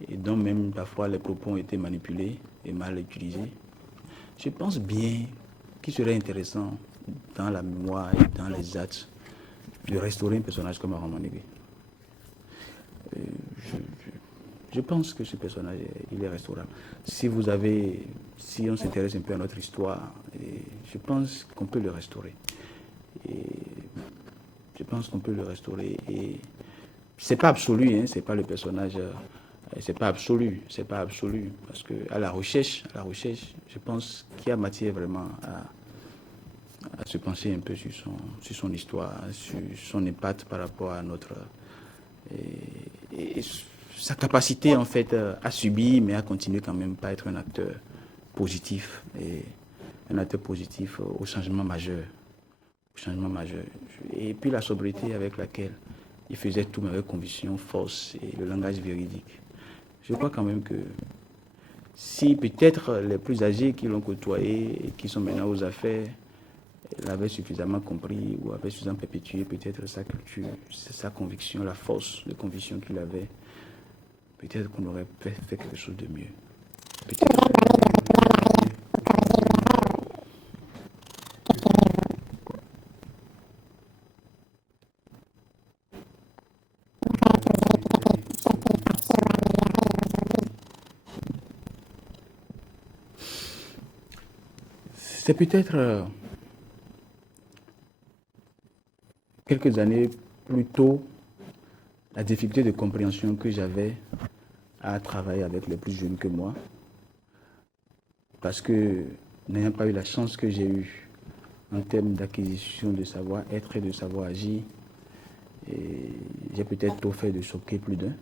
et dont même parfois les propos ont été manipulés et mal utilisés. Je pense bien qu'il serait intéressant dans la mémoire et dans les actes de restaurer un personnage comme Armand Négué. Je pense que ce personnage, il est restaurable. Si on s'intéresse un peu à notre histoire, je pense qu'on peut le restaurer. Je pense qu'on peut le restaurer. Et c'est pas absolu, hein, c'est pas le personnage, c'est pas absolu, parce que à la recherche, je pense qu'il y a matière vraiment à se pencher un peu sur son histoire, sur son impact par rapport à notre et sa capacité en fait à subir, mais à continuer quand même pas être un acteur positif au changement majeur. Et puis la sobriété avec laquelle il faisait tout, mais avec conviction, force et le langage véridique. Je crois quand même que si peut-être les plus âgés qui l'ont côtoyé et qui sont maintenant aux affaires l'avaient suffisamment compris ou avaient suffisamment perpétué peut-être sa culture, sa conviction, la force de conviction qu'il avait, peut-être qu'on aurait fait quelque chose de mieux. C'est peut-être quelques années plus tôt la difficulté de compréhension que j'avais à travailler avec les plus jeunes que moi, parce que n'ayant pas eu la chance que j'ai eue en termes d'acquisition de savoir-être et de savoir-agir, j'ai peut-être tôt fait de choquer plus d'un,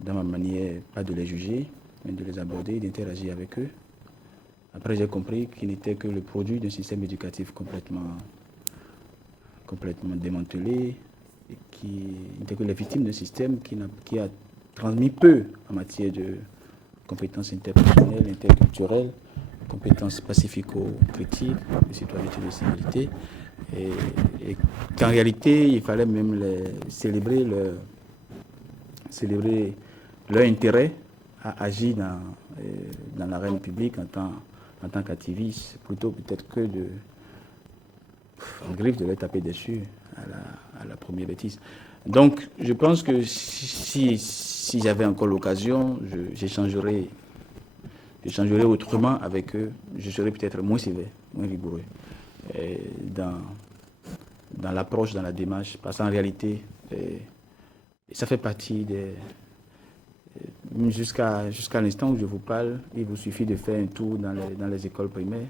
dans ma manière, pas de les juger, mais de les aborder, d'interagir avec eux. Après, j'ai compris qu'ils n'étaient que le produit d'un système éducatif complètement démantelé, et qui n'étaient que les victimes d'un système qui a transmis peu en matière de compétences interpersonnelles, interculturelles, compétences pacifico-critiques, de citoyenneté, de civilité, et qu'en réalité, il fallait même célébrer leur intérêt à agir dans l'arène publique en tant qu'activiste, plutôt peut-être que en griffe de les taper dessus à la première bêtise. Donc, je pense que si j'avais encore l'occasion, j'échangerais autrement avec eux. Je serais peut-être moins sévère, moins rigoureux dans l'approche, dans la démarche, parce qu'en réalité, ça fait partie jusqu'à l'instant où je vous parle, il vous suffit de faire un tour dans les écoles primaires,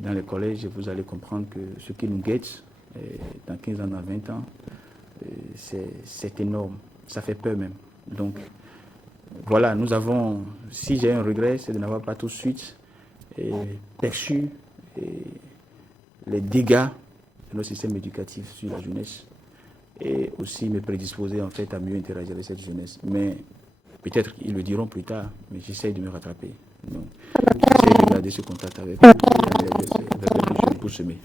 dans les collèges, et vous allez comprendre que ce qui nous guette dans 15 ans, dans 20 ans, c'est énorme. Ça fait peur même. Donc, voilà, si j'ai un regret, c'est de n'avoir pas tout de suite perçu les dégâts de notre système éducatif sur la jeunesse et aussi me prédisposer en fait à mieux interagir avec cette jeunesse. Mais peut-être ils le diront plus tard, mais j'essaye de me rattraper. Donc, j'essaie de garder ce contact avec eux, pour semer.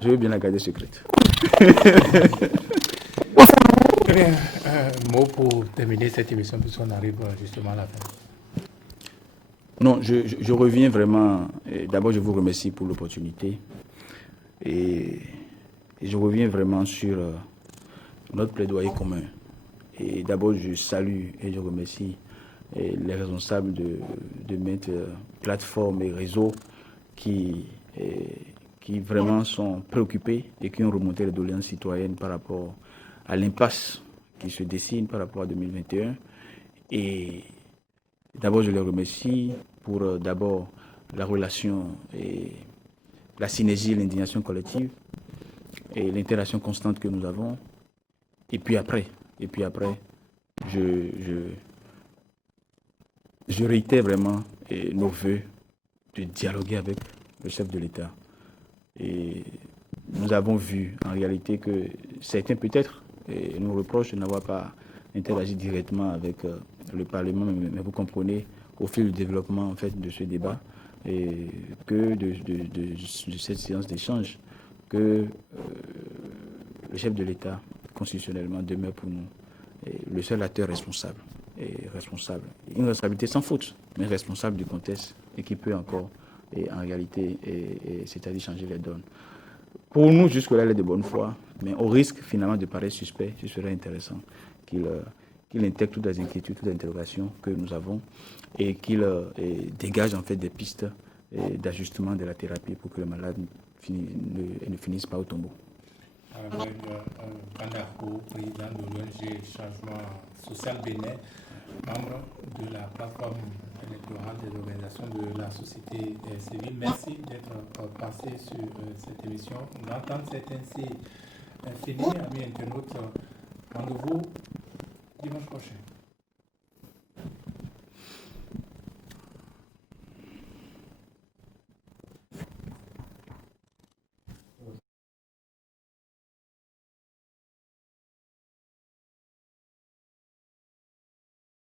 Je veux bien la garder secrète. Un mot pour terminer cette émission, puisqu'on arrive justement à la fin. Non, je reviens vraiment. D'abord, je vous remercie pour l'opportunité. Et je reviens vraiment sur notre plaidoyer commun. Et d'abord, je salue et je remercie les responsables de maintes plateformes et réseaux qui vraiment sont préoccupés et qui ont remonté les doléances citoyennes par rapport à l'impasse qui se dessine par rapport à 2021. Et d'abord, je les remercie pour d'abord la relation et la synergie, l'indignation collective et l'interaction constante que nous avons. Et puis après, je réitère vraiment nos voeux de dialoguer avec le chef de l'État. Et nous avons vu en réalité que certains peut-être nous reprochent de n'avoir pas interagi directement avec le Parlement, mais vous comprenez au fil du développement en fait de ce débat et que de cette séance d'échange que le chef de l'État constitutionnellement demeure pour nous le seul acteur responsable. responsable. Une responsabilité sans faute, mais responsable du contexte et qui peut encore, en réalité, c'est-à-dire changer les donnes. Pour nous, jusque-là, elle est de bonne foi, mais au risque finalement de paraître suspect, ce serait intéressant qu'il intègre toutes les inquiétudes, toutes les interrogations que nous avons et qu'il dégage en fait des pistes d'ajustement de la thérapie pour que le malade ne finisse pas au tombeau. Avec Bandarko, président de l'ONG Changement Social Bénin, membre de la plateforme électorale des organisations de la société civile. Merci d'être passé sur cette émission. L'entente c'est ainsi fini, amis internautes. Rendez-vous dimanche prochain.